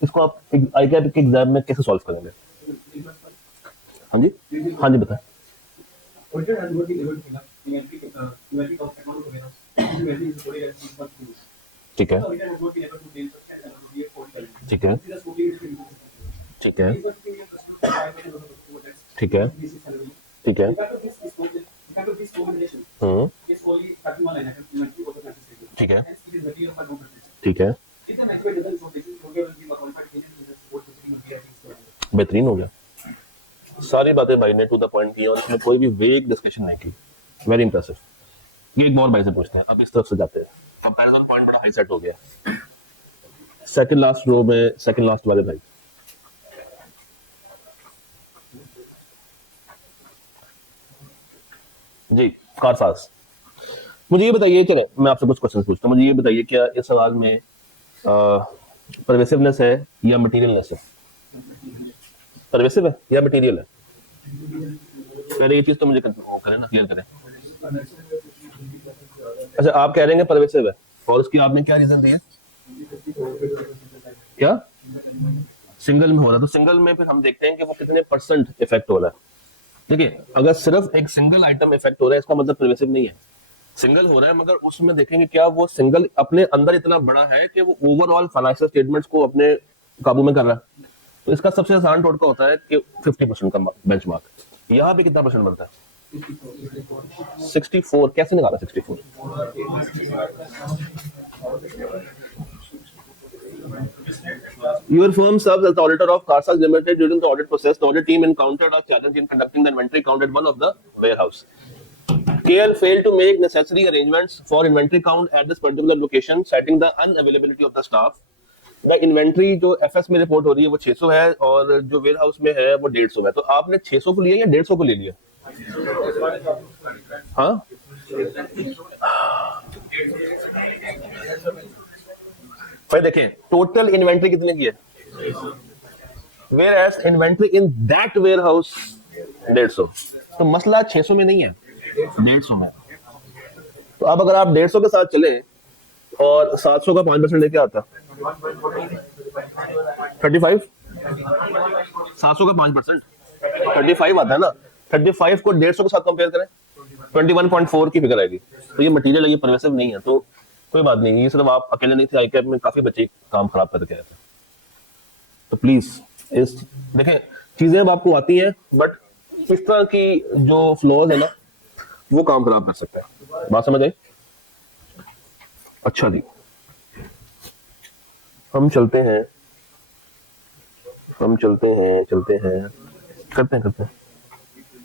इसको आप आई कैप के एग्जाम में कैसे सॉल्व करेंगे? हाँ जी, हाँ जी बताएं। ठीक है, ठीक है, ठीक है, ठीक है, ठीक है, ठीक है, ठीक है, बेहतरीन हो गया। सारी बातें भाई ने टू द पॉइंट की और इसमें कोई भी वेग डिस्कशन नहीं की। Very impressive. ये एक और भाई से पूछते हैं, अब इस तरफ से जाते हैं। कंपैरिजन पॉइंट बड़ा हाई सेट हो गया। सेकंड लास्ट रो में सेकंड लास्ट वाले भाई, जी कारसाज, मुझे ये बताइए, चले मैं आपसे कुछ क्वेश्चन पूछता हूँ। मुझे ये बताइए, क्या इस सवाल में परवेसिवनेस है या मटीरियलनेस है? परवेसिव है या मटीरियल है? पहले ये चीज तो मुझे करें ना, क्लियर करें। अच्छा, आप कह रहे हैं परवेसिव है, और उसकी आपने क्या रीजन दिया? क्या सिंगल में हो रहा है? तो सिंगल में फिर हम देखते हैं कि वो कितने परसेंट इफेक्ट हो रहा है। देखिए, अगर सिर्फ एक सिंगल आइटम इफेक्ट हो रहा है, इसका मतलब परवेसिव नहीं है। सिंगल हो रहा है, मगर उसमें देखेंगे क्या वो सिंगल अपने अंदर इतना बड़ा है कि वो ओवरऑल फाइनेंशियल स्टेटमेंट्स को अपने काबू में कर रहा है। तो इसका सबसे आसान टोटका होता है कि 50% का बेंचमार्क। यहाँ पे कितना परसेंट बनता है? 64। कैसे निकाला 64? Your firm serves as the auditor of Karsaz Limited. During the audit process, the audit team encountered a challenge in conducting the inventory count at one of the warehouse. KL failed to make necessary arrangements for inventory count at this particular location, citing the unavailability of the staff. The inventory जो FS में report हो रही है वो 600 है, और जो ware house में है वो 150 है। तो आपने 600 को लिया या 150 को ले लिया? हाँ, भाई देखें टोटल इन्वेंट्री कितने की है, whereas inventory in that warehouse 150। तो मसला 600 में नहीं है, 150 में। तो अब अगर आप 150 के साथ चले और 700 का 5% लेके आता 35, 700 का 5% 35 आता है ना। 35 को 150 के साथ कंपेयर करें, 21.4 की फिगर आएगी। तो ये मटेरियल है, ये परवेसिव नहीं है। तो कोई बात नहीं, ये सिर्फ आप अकेले नहीं थे, आईकैप में काफी बच्चे काम खराब करके आए थे। तो प्लीज इस देखें, चीजें अब आपको आती हैं, बट इस तरह की जो फ्लॉज है ना, वो काम खराब कर सकता है। बात समझ आई? अच्छा जी, हम चलते हैं करते हैं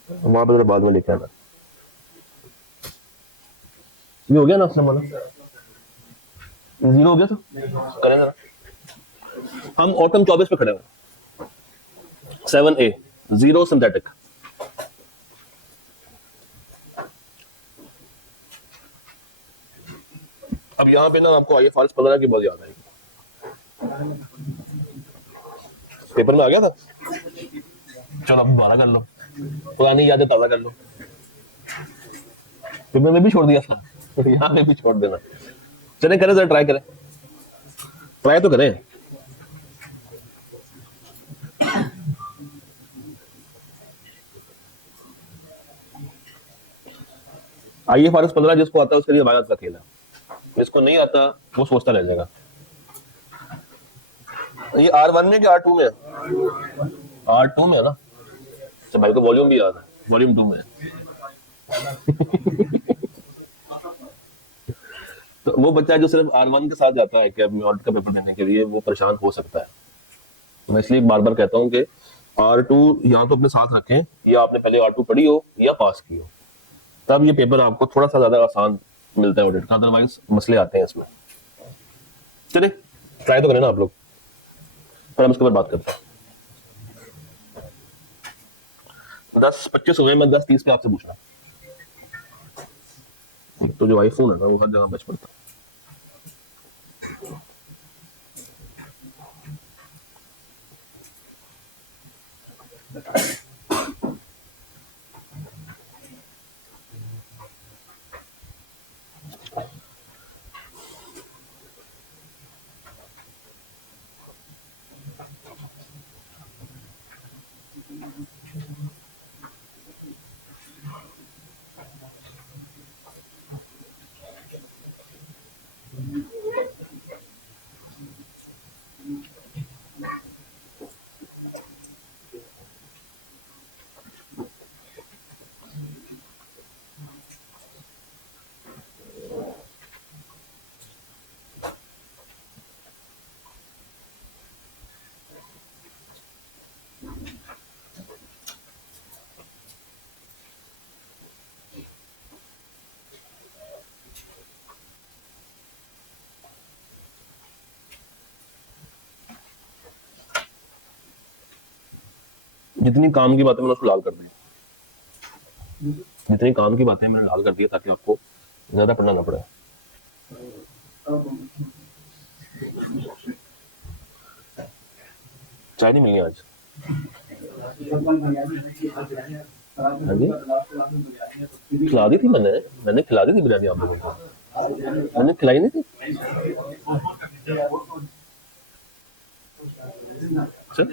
वहां पर बाद में लेके आना। ये हो गया ना, उसने बोला 0 हो गया, तो करें जरा। हम ऑटम 24 पे खड़े हैं। 7A 0 synthetic. अब यहाँ पे ना आपको IFRS 15 की बहुत याद आएगी। पेपर में आ गया था, चलो अब दोबारा कर लो, पुरानी यादें ताजा कर लो। पेपर में भी छोड़ दिया था, यहाँ पे भी छोड़ देना। चले करें जरा, ट्राई तो करें। IFRS 15 जिसको आता है उसके लिए इबादत का खेल है, जिसको नहीं आता वो सोचता रह जाएगा। ये R1 में कि R2 में? R2 में है ना, तो भाई को वॉल्यूम भी याद है, वॉल्यूम 2 में है। तो वो बच्चा जो सिर्फ R1 के साथ जाता है कि ऑडिट का पेपर देने के लिए, वो परेशान हो सकता है। मैं इसलिए बार बार कहता हूँ कि R2 या तो अपने साथ रखें, या आपने पहले R2 पढ़ी हो या पास की हो, तब ये पेपर आपको थोड़ा सा ज्यादा आसान मिलता है ऑडिट का, अदरवाइज मसले आते हैं इसमें। चलिए ट्राई तो करें ना आप लोग, फिर हम इसके ऊपर बात करते हैं। 10-25 हुए, मैं 10-30 पे आपसे पूछना। तो जो आईफोन है ना, वो हर जगह बच पड़ता है। जितनी काम की बातें मैंने उसको लाल कर दी, जितनी काम की बातें मैंने लाल कर दी, ताकि आपको ज्यादा पढ़ना ना पड़े। चाय नहीं मिलनी आज? हाँ जी, खिला दी थी मैंने खिला दी थी बिरयानी आप लोगों को, मैंने खिलाई नहीं थी? अच्छा,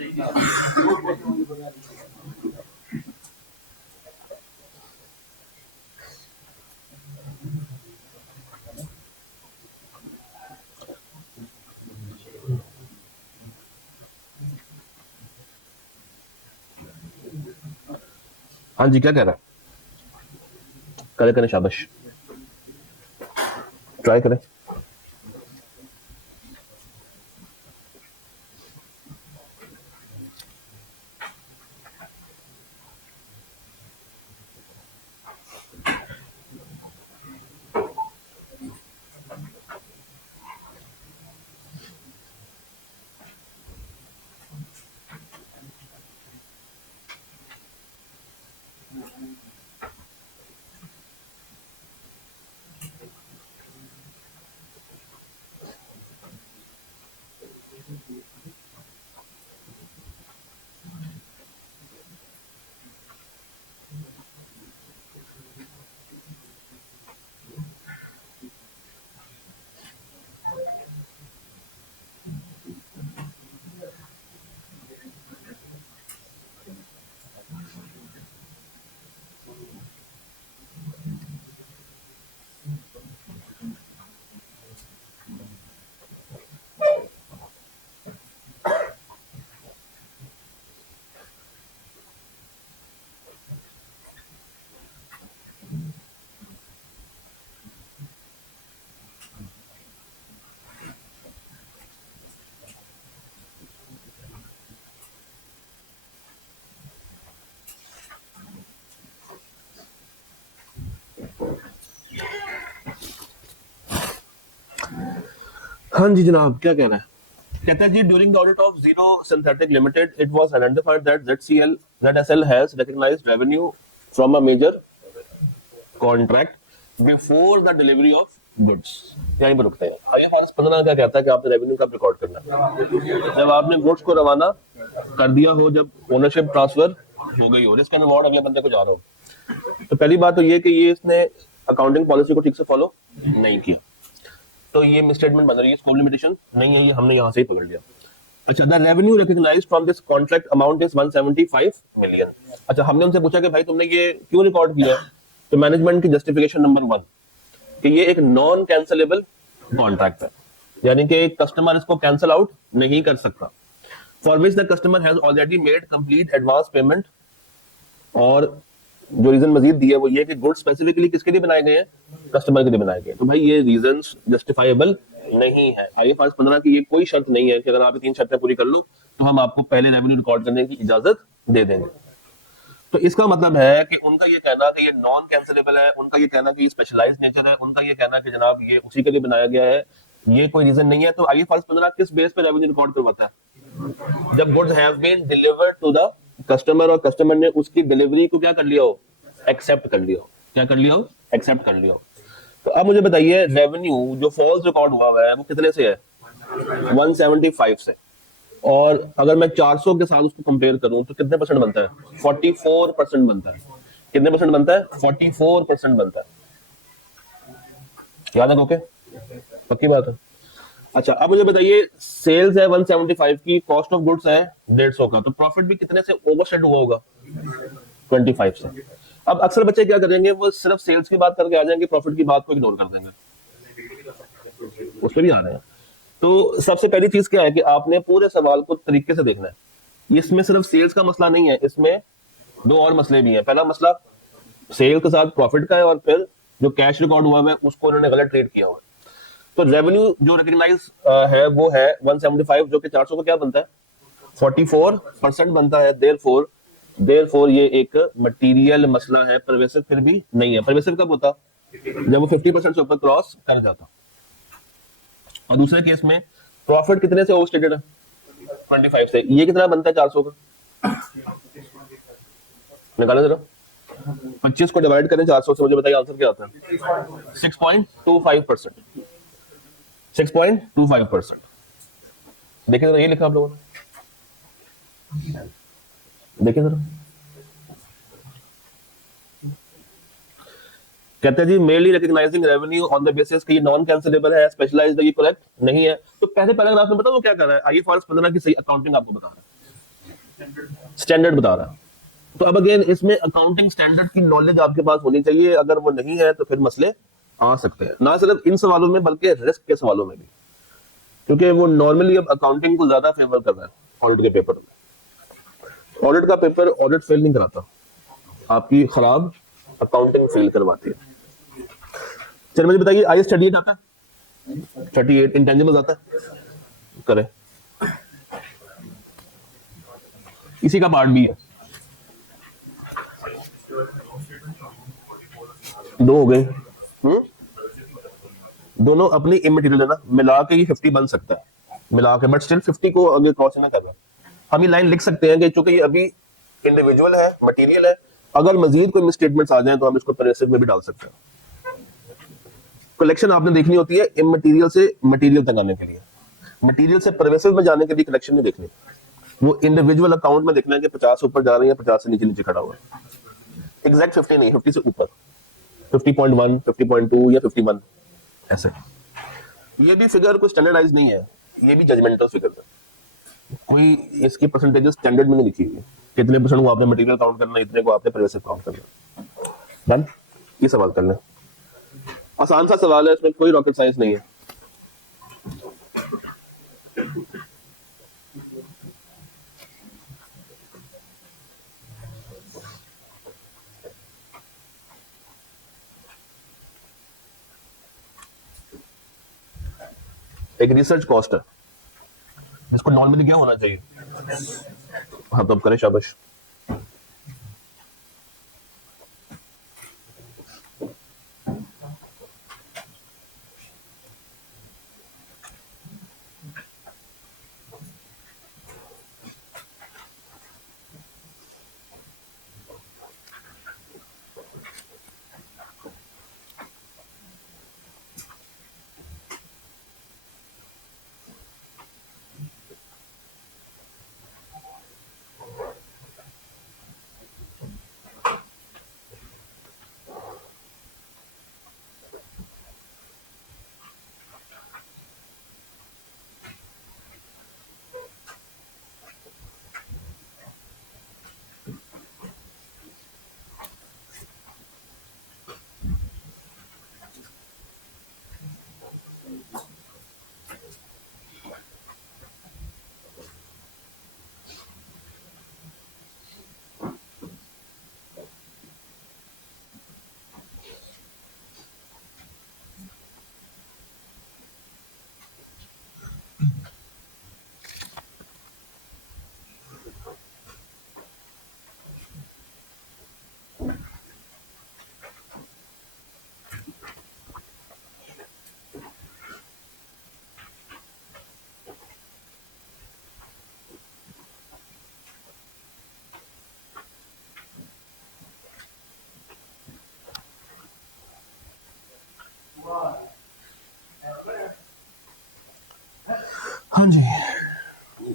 हाँ जी, क्या कह रहा है? करें करें, शाबाश, ट्राई करें। हाँ जी जनाब, क्या कहना है? कहता है जी, during the audit of zero synthetic limited it was identified that ZCL has recognised revenue from a major contract before the delivery of goods. यहीं पर रुकते हैं। IFRS 15 क्या कहता है कि आपने रेवेन्यू कब रिकॉर्ड करना है? जब आपने गुड्स को रवाना कर दिया हो, जब ओनरशिप ट्रांसफर हो गई हो, रिस्क एंड रिवॉर्ड अगले बंदे को जा रहा हो। तो पहली बात तो ये कि ये इसने अकाउंटिंग पॉलिसी को ठीक से फॉलो नहीं किया, तो ये मिसस्टेटमेंट बन रही है, स्कोप लिमिटेशन नहीं है, ये हमने यहाँ से ही पकड़ लिया। अच्छा, the revenue recognized from this contract amount is 175 million. अच्छा, हमने उनसे पूछा कि भाई तुमने ये क्यों रिकॉर्ड किया? तो मैनेजमेंट की जस्टिफिकेशन नंबर 1 कि ये एक नॉन कैंसलेबल कॉन्ट्रैक्ट है, यानी कि कस्टमर इसको कैंसिल आउट नहीं कर सकता। For which the customer has already made complete advance payment. और जो रीजन मजीद दिया है वो ये कि गुड स्पेसिफिकली किसके लिए बनाए गए हैं, कस्टमर के लिए बनाए गए हैं। तो भाई ये रीजन जस्टिफाइबल नहीं है। IFRS 15 की ये कोई शर्त नहीं है कि अगर आप ये 3 शर्तें पूरी कर लो तो हम आपको पहले रेवेन्यू रिकॉर्ड करने की इजाजत दे देंगे। तो इसका मतलब है कि उनका ये कहना कि ये नॉन कैंसिलेबल है, उनका ये कहना कि ये स्पेशलाइज्ड नेचर है, उनका ये कहना कि जनाब ये उसी के लिए बनाया गया है, ये कोई रीजन नहीं है। तो IFRS 15 किस बेस पे रेवेन्यू रिकॉर्ड करवाता है? जब goods have been delivered to the customer और कस्टमर ने उसकी डिलीवरी को क्या कर लिया हो, एक्सेप्ट कर लिया हो। क्या कर लिया हो? एक्सेप्ट कर लिया हो। तो अब मुझे बताइए रेवेन्यू जो फॉल्स रिकॉर्ड हुआ हुआ है वो कितने से है? 175 से। और अगर मैं 400 के साथ उसको कंपेयर करूं तो कितने परसेंट बनता है? 44% बनता है। कितने परसेंट बनता है? 44% बनता है। याद है? ओके, पक्की बात है। अच्छा, अब मुझे बताइए सेल्स है 175 की, कॉस्ट ऑफ गुड्स है 150 का, तो प्रॉफिट भी कितने से ओवरशेड हुआ होगा? 25 से। अब अक्सर बच्चे क्या करेंगे, वो सिर्फ सेल्स की बात करके आ जाएंगे, प्रॉफिट की बात को इग्नोर कर देंगे। उसमें भी आ रहे हैं। तो सबसे पहली चीज क्या है कि आपने पूरे सवाल को तरीके से देखना है। इसमें सिर्फ सेल्स का मसला नहीं है, इसमें 2 और मसले भी हैं। पहला मसला सेल के साथ प्रॉफिट का है, और फिर जो कैश रिकॉर्ड हुआ है उसको उन्होंने गलत ट्रीट किया हुआ है। तो रेवेन्यू जो रिकग्नाइज है वो है 175, जो कि 400 का क्या बनता है? 44% बनता है। देयरफॉर ये एक मटेरियल मसला है, परवेसिव फिर भी नहीं है। परवेसिव कब होता? जब वो 50% से ऊपर क्रॉस कर जाता। और दूसरे केस में प्रॉफिट कितने से ओवरस्टेटेड है? 25 से। ये कितना बनता है 400 का? निकालें जरा। 25 को डिवाइड करें 400 से, मुझे बताइए आंसर क्या आता है? 6.25%। 6.25%। देखिए जरा, ये लिखा आप लोगों ने, देखिए जरा। कहते हैं जी merely recognising revenue on the basis कि ये नॉन कैंसिलेबल है, स्पेशलाइज्ड है, ये करेक्ट नहीं है। तो पहले पैराग्राफ में बताओ वो क्या कर रहा है? IFRS 15 की सही अकाउंटिंग आपको बता रहा है, स्टैंडर्ड बता रहा है। तो अब अगेन इसमें अकाउंटिंग स्टैंडर्ड की नॉलेज आपके पास होनी चाहिए। अगर वो नहीं है तो फिर मसले आ सकते हैं, ना सिर्फ इन सवालों में बल्कि रिस्क के सवालों में भी, क्योंकि वो नॉर्मली अब अकाउंटिंग को ज्यादा फेवर कर रहा है ऑडिट के पेपर में। ऑडिट का पेपर ऑडिट फेल नहीं कराता, आपकी खराब अकाउंटिंग फेल करवाती है। चलिए मुझे बताइए, IAS 38 आता है? 38 इंटेंजिबल्स आता है? करें, इसी का पार्ट भी है। 2 हो गए। दोनों अपनी इमटेरियल है ना, मिला के ये 50 बन सकता है, मिला के, बट स्टिल 50 को आगे क्रॉस नहीं कर रहे। हम ये लाइन लिख सकते हैं कि चूंकि ये अभी इंडिविजुअल है, मटेरियल है, अगर मजीद कोई मिसस्टेटमेंट्स आ जाएं तो हम इसको पैरेसिव में भी डाल सकते हैं। कलेक्शन आपने देखनी होती है इमटेरियल से मटेरियल तक आने के लिए, मटेरियल से परवेसिव में जाने के लिए कलेक्शन नहीं देखनी। वो इंडिविजुअल अकाउंट में देखना है कि 50 ऊपर जा रही है, 50 से नीचे नीचे खड़ा हुआ है। एग्जैक्ट 50 नहीं, 50 से ऊपर, 50.1, 50.2 या 51 ऐसे। ये भी फिगर कोई स्टैंडर्डाइज नहीं है, ये भी जजमेंटल फिगर है। कोई इसकी परसेंटेज स्टैंडर्ड में नहीं लिखी हुई है, कितने परसेंट को आपने मटेरियल काउंट करना है, इतने को आपने परवेसिव काउंट करना। डन? ये सवाल कर लें, आसान सा सवाल है, इसमें कोई रॉकेट साइंस नहीं है। एक रिसर्च कॉस्ट है जिसको नॉर्मली क्या होना चाहिए? हाँ, तो अब करें, शाबाश।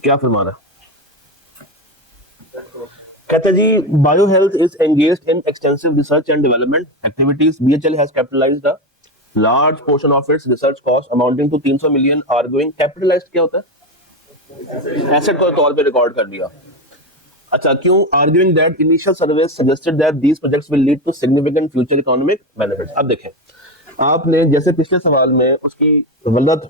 क्या फरमा रहा है? कहते जी, bio health is engaged in extensive research and development activities. BHL has capitalised a large portion of its research cost amounting to 300 million arguing. Capitalised क्या होता है? एसेट को तौर पे रिकॉर्ड कर दिया. अच्छा, क्यों? Arguing that initial surveys suggested that these projects will lead to significant future economic benefits. अब देखें, आपने जैसे पिछले सवाल में उसकी गलत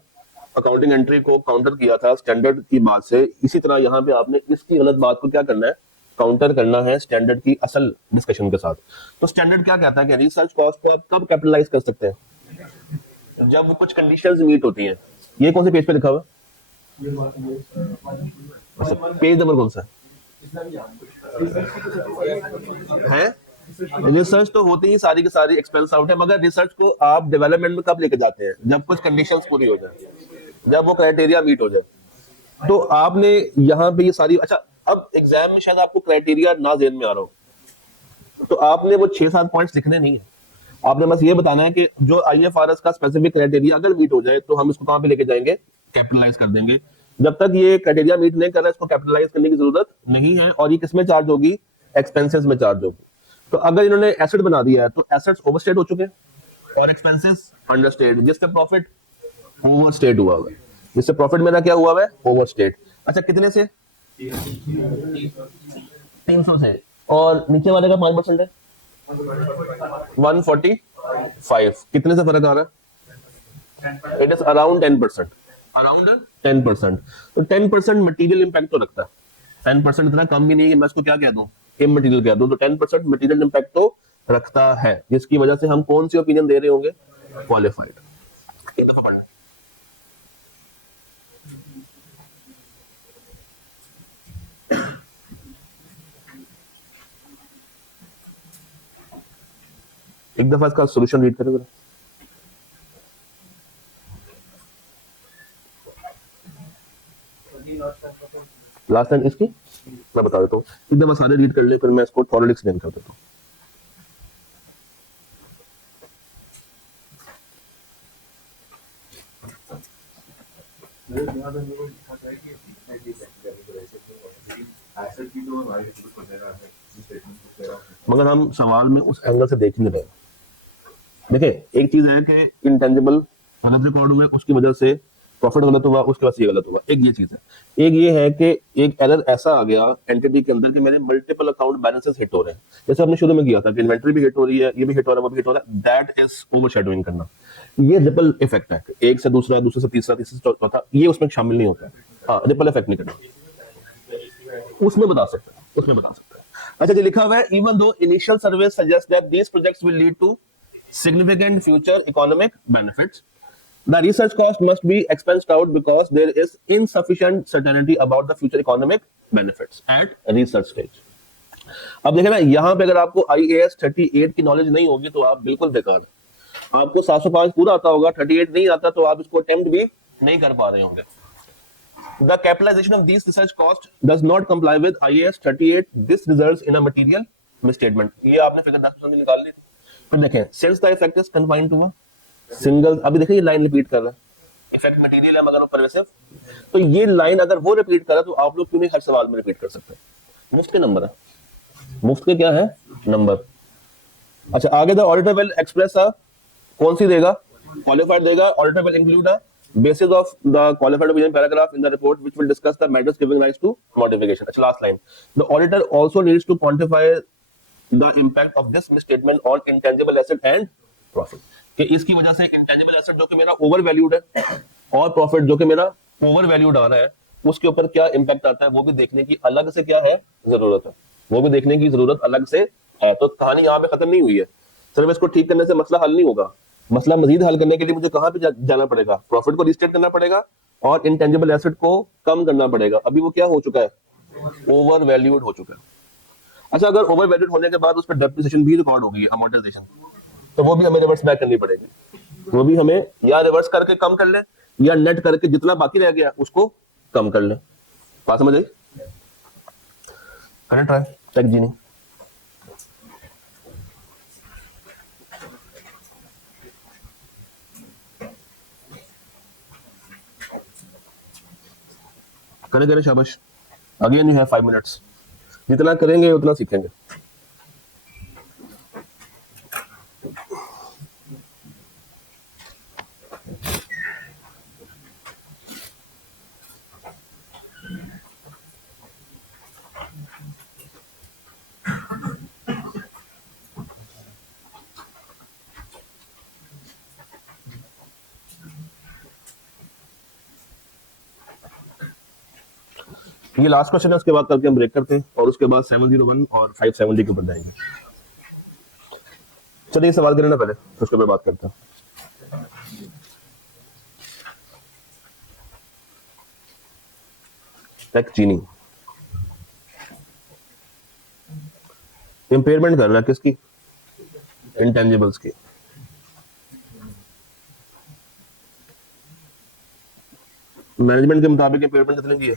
अकाउंटिंग एंट्री को काउंटर किया था स्टैंडर्ड की बात से, इसी तरह यहाँ पे आपने इसकी गलत बात को क्या करना है? काउंटर करना है स्टैंडर्ड की असल डिस्कशन के साथ. तो स्टैंडर्ड क्या कहता है कि रिसर्च कॉस्ट को आप कब कैपिटलाइज कर सकते हैं? जब कुछ कंडीशंस मीट होती हैं. ये कौन से पेज पे लिखा हुआ है? पेज नंबर कौन सा है? रिसर्च तो होती ही सारी की सारी एक्सपेंस आउट है, मगर रिसर्च को आप डेवलपमेंट में कब लेके जाते हैं? जब कुछ कंडीशंस पूरी हो जाए, जब वो क्राइटेरिया मीट हो जाए. तो आपने यहाँ पे ये सारी. अच्छा, अब एग्जाम में शायद आपको क्राइटेरिया ना जेन में आ रहा हो, तो आपने वो 6-7 पॉइंट्स लिखने नहीं है. आपने बस ये बताना है कि जो आईएफआरएस का स्पेसिफिक क्राइटेरिया अगर मीट हो जाए तो हम इसको कहां पे लेके जाएंगे? कैपिटलाइज कर देंगे. जब तक ये क्राइटेरिया मीट नहीं कर रहा है, इसको कैपिटलाइज करने की जरूरत नहीं है. और ये किसमें चार्ज होगी? एक्सपेंसेस में चार्ज होगी. तो अगर इन्होंने एसेट बना दिया है तो एसेट्स ओवरस्टेट हो चुके हैं और एक्सपेंसेस अंडरस्टेट, जिसका प्रॉफिट ओवरस्टेट हुआ हुआ है. जिससे प्रॉफिट मेरा क्या हुआ है? ओवरस्टेट. अच्छा, कितने से? 300 से. और नीचे वाले का 5% है 145. कितने से फर्क आ रहा है? It is around 10%. अराउंड 10%. तो 10% मटीरियल इंपैक्ट तो रखता है. 10% इतना कम भी नहीं है कि मैं इसको क्या कह दूं, इमटीरियल कह दूं. तो 10% मटीरियल इंपैक्ट तो रखता है, जिसकी वजह से हम कौन सी ओपिनियन दे रहे होंगे? क्वालिफाइड. एक दफा पढ़ना. एक दफा इसका सोल्यूशन रीड करें. लास्ट टाइम इसकी मैं बता देता हूँ. एक दफा सारे रीड कर ले, फिर मैं इसको थॉरली एक्सप्लेन कर देता हूँ. मगर हम सवाल में उस एंगल से देख नहीं रहे. देखिए, एक चीज है कि इंटेंजिबल गलत रिकॉर्ड हुए, उसकी वजह से प्रॉफिट गलत हुआ, उसके बाद ये गलत हुआ. एक ये चीज है. एक ये है कि एक एरर ऐसा आ गया एंटिटी के अंदर कि मेरे मल्टीपल अकाउंट बैलेंसेस हिट हो रहे हैं. जैसे हमने शुरू में किया था कि इन्वेंटरी भी हिट हो रही है, ये भी हिट हो रहा है, वो भी हिट हो रहा है. दैट इज ओवरशैडोइंग करना. ये रिपल इफेक्ट है. एक से दूसरा, दूसरे से तीसरा, तीसरे से चौथा, ये उसमें शामिल नहीं होता है. हाँ, रिपल इफेक्ट नहीं करना. उसमें बता सकते हैं, उसमें बता सकते हैं. अच्छा जी, लिखा हुआ है even though initial survey suggest that these projects will lead to significant future economic benefits, the research cost must be expensed out because there is insufficient certainty about the future economic benefits at research stage. अब देखें ना, यहाँ पे अगर आपको IAS 38 की knowledge नहीं होगी तो आप बिल्कुल बेकार है. आपको 705 पूरा आता होगा, 38 नहीं आता तो आप इसको अटेम्प्ट भी नहीं कर पा रहे होंगे. The capitalization of these research costs does not comply with IAS 38. This results in a material misstatement. ये आपने फिगर 10% निकाल ली. फिर देखें, since the effect is confined to a single. अभी देखिए, ये लाइन रिपीट कर रहा है. इफेक्ट मटेरियल है मगर वो परवेसिव. तो ये लाइन अगर वो रिपीट कर रहा है तो आप लोग क्यों नहीं हर सवाल में रिपीट कर सकते? मुफ्त के नंबर है. मुफ्त के क्या है? नंबर. अच्छा, आगे द ऑडिटर विल एक्सप्रेस अ, कौन सी देगा? क्वालिफाइड देगा. Auditor will include a basis of the qualified opinion paragraph in the report which will discuss the matters giving rise to modification. अच्छा, last line. The auditor also needs to quantify the impact of this misstatement on intangible asset and profit. कि इसकी वजह से intangible asset जो कि मेरा over valued है और प्रॉफिट जो कि मेरा ओवर वैल्यूड आ रहा है, उसके ऊपर क्या इंपैक्ट आता है, वो भी देखने की अलग से क्या है जरूरत है. वो भी देखने की जरूरत अलग से है. तो कहानी यहाँ पे खत्म नहीं हुई है. सिर्फ इसको ठीक करने से मसला हल नहीं होगा. मसला मजीद हल करने के लिए मुझे कहां पे जाना पड़ेगा? प्रॉफिट को रिस्टेट करना पड़ेगा और इंटेंजिबल एसेट को कम करना पड़ेगा. अभी वो क्या हो चुका है? ओवर वैल्यूड हो चुका है. अच्छा, अगर ओवर वैल्यूड होने के बाद उस पर डेप्रिसिएशन भी रिकॉर्ड हो गई, अमोर्टाइजेशन, तो वो भी हमें रिवर्स बैक करनी पड़ेगी. वो भी हमें या रिवर्स करके कम कर ले या नेट करके जितना बाकी रह गया उसको कम कर ले. बात समझ आई? करें ट्राई टेक जी नहीं. करें शाबाश। Again you have 5 minutes. जितना करेंगे उतना सीखेंगे। ये लास्ट क्वेश्चन है, उसके बाद करके हम ब्रेक करते हैं और उसके बाद 701 और 570 के ऊपर जाएंगे। चलिए सवाल करें ना पहले, उसके बाद बात करते हैं। टेक चीनी इम्पेयरमेंट कर रहा है किसकी? इंटेंजिबल्स की। मैनेजमेंट के मुताबिक इम्पेयरमेंट कितने की है?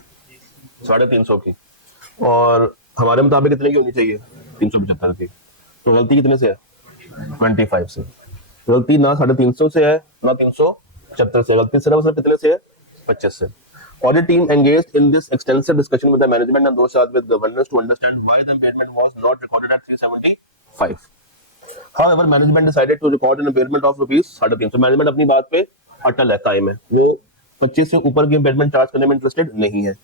350 की। और हमारे मुताबिक कितने की होनी चाहिए? 375 की। तो गलती कितने से है? 25 से। गलती ना 350 से है ना 375 से, गलती सिर्फ कितने से है? 25 से। Audit team engaged in this extensive discussion with the management and those charged with governance to understand why the impairment was not recorded at 375. However, management decided to record an impairment of rupees 350. Management अपनी बात पे अटल है, कायम है, वो 25 से ऊपर की impairment चार्ज करने में इंटरेस्टेड नहीं है।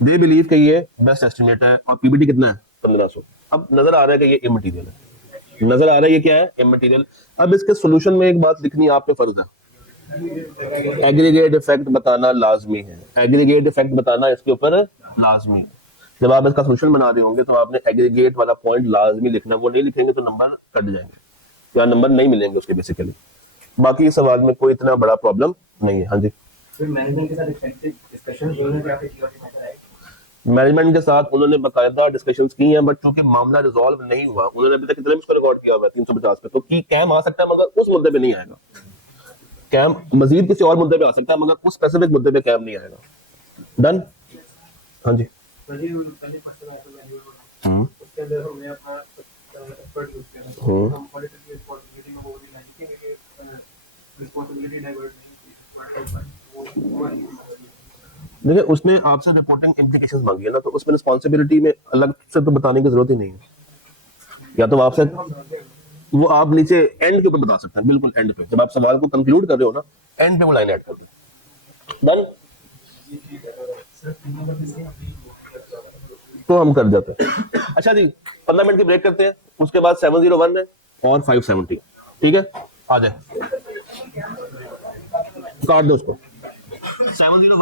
They believe कि ये बेस्ट एस्टिमेट है और पीबीटी कितना है? 1500। अब नजर आ रहा है कि ये इमटेरियल है, नजर आ रहा है ये क्या है? इमटेरियल। अब इसके सोल्यूशन में एक बात लिखनी आप पे फर्ज है, एग्रीगेट इफेक्ट बताना लाजमी है। एग्रीगेट इफेक्ट बताना इसके ऊपर लाजमी है। जब आप इसका सोल्यूशन बना रहे होंगे तो आपने एग्रीगेट वाला पॉइंट लाजमी लिखना, वो नहीं लिखेंगे तो नंबर कट जाएंगे या नंबर नहीं मिलेंगे उसके बेसिकली। बाकी इस सवाल में कोई इतना बड़ा प्रॉब्लम नहीं है। हाँ जी, मैनेजमेंट के साथ उन्होंने बाकायदा डिस्कशंस की हैं, बट चूंकि मामला रिजॉल्व नहीं हुआ, उन्होंने अभी तक कितने में इसको रिकॉर्ड किया हुआ है? 350 पे। तो की कैम आ सकता है मगर उस मुद्दे पे नहीं आएगा। कैम मजीद किसी और मुद्दे पे आ सकता है मगर उस स्पेसिफिक मुद्दे पे कैम नहीं आएगा। डन? हाँ जी। देखिए उसने आपसे रिपोर्टिंग इम्प्लीकेशंस मांगी है ना, तो उसमें रिस्पॉन्सिबिलिटी में अलग से तो बताने की जरूरत ही नहीं है। या तो आपसे वो आप नीचे एंड के ऊपर बता सकते हैं, बिल्कुल एंड पे, जब आप सवाल को कंक्लूड कर रहे हो ना, एंड पे वो लाइन ऐड कर दो। डन? तो हम कर जाते हैं। अच्छा जी, 15 मिनट की ब्रेक करते हैं, उसके बाद 701 है और 570। ठीक है, आ जाए, काट दो उसको। 701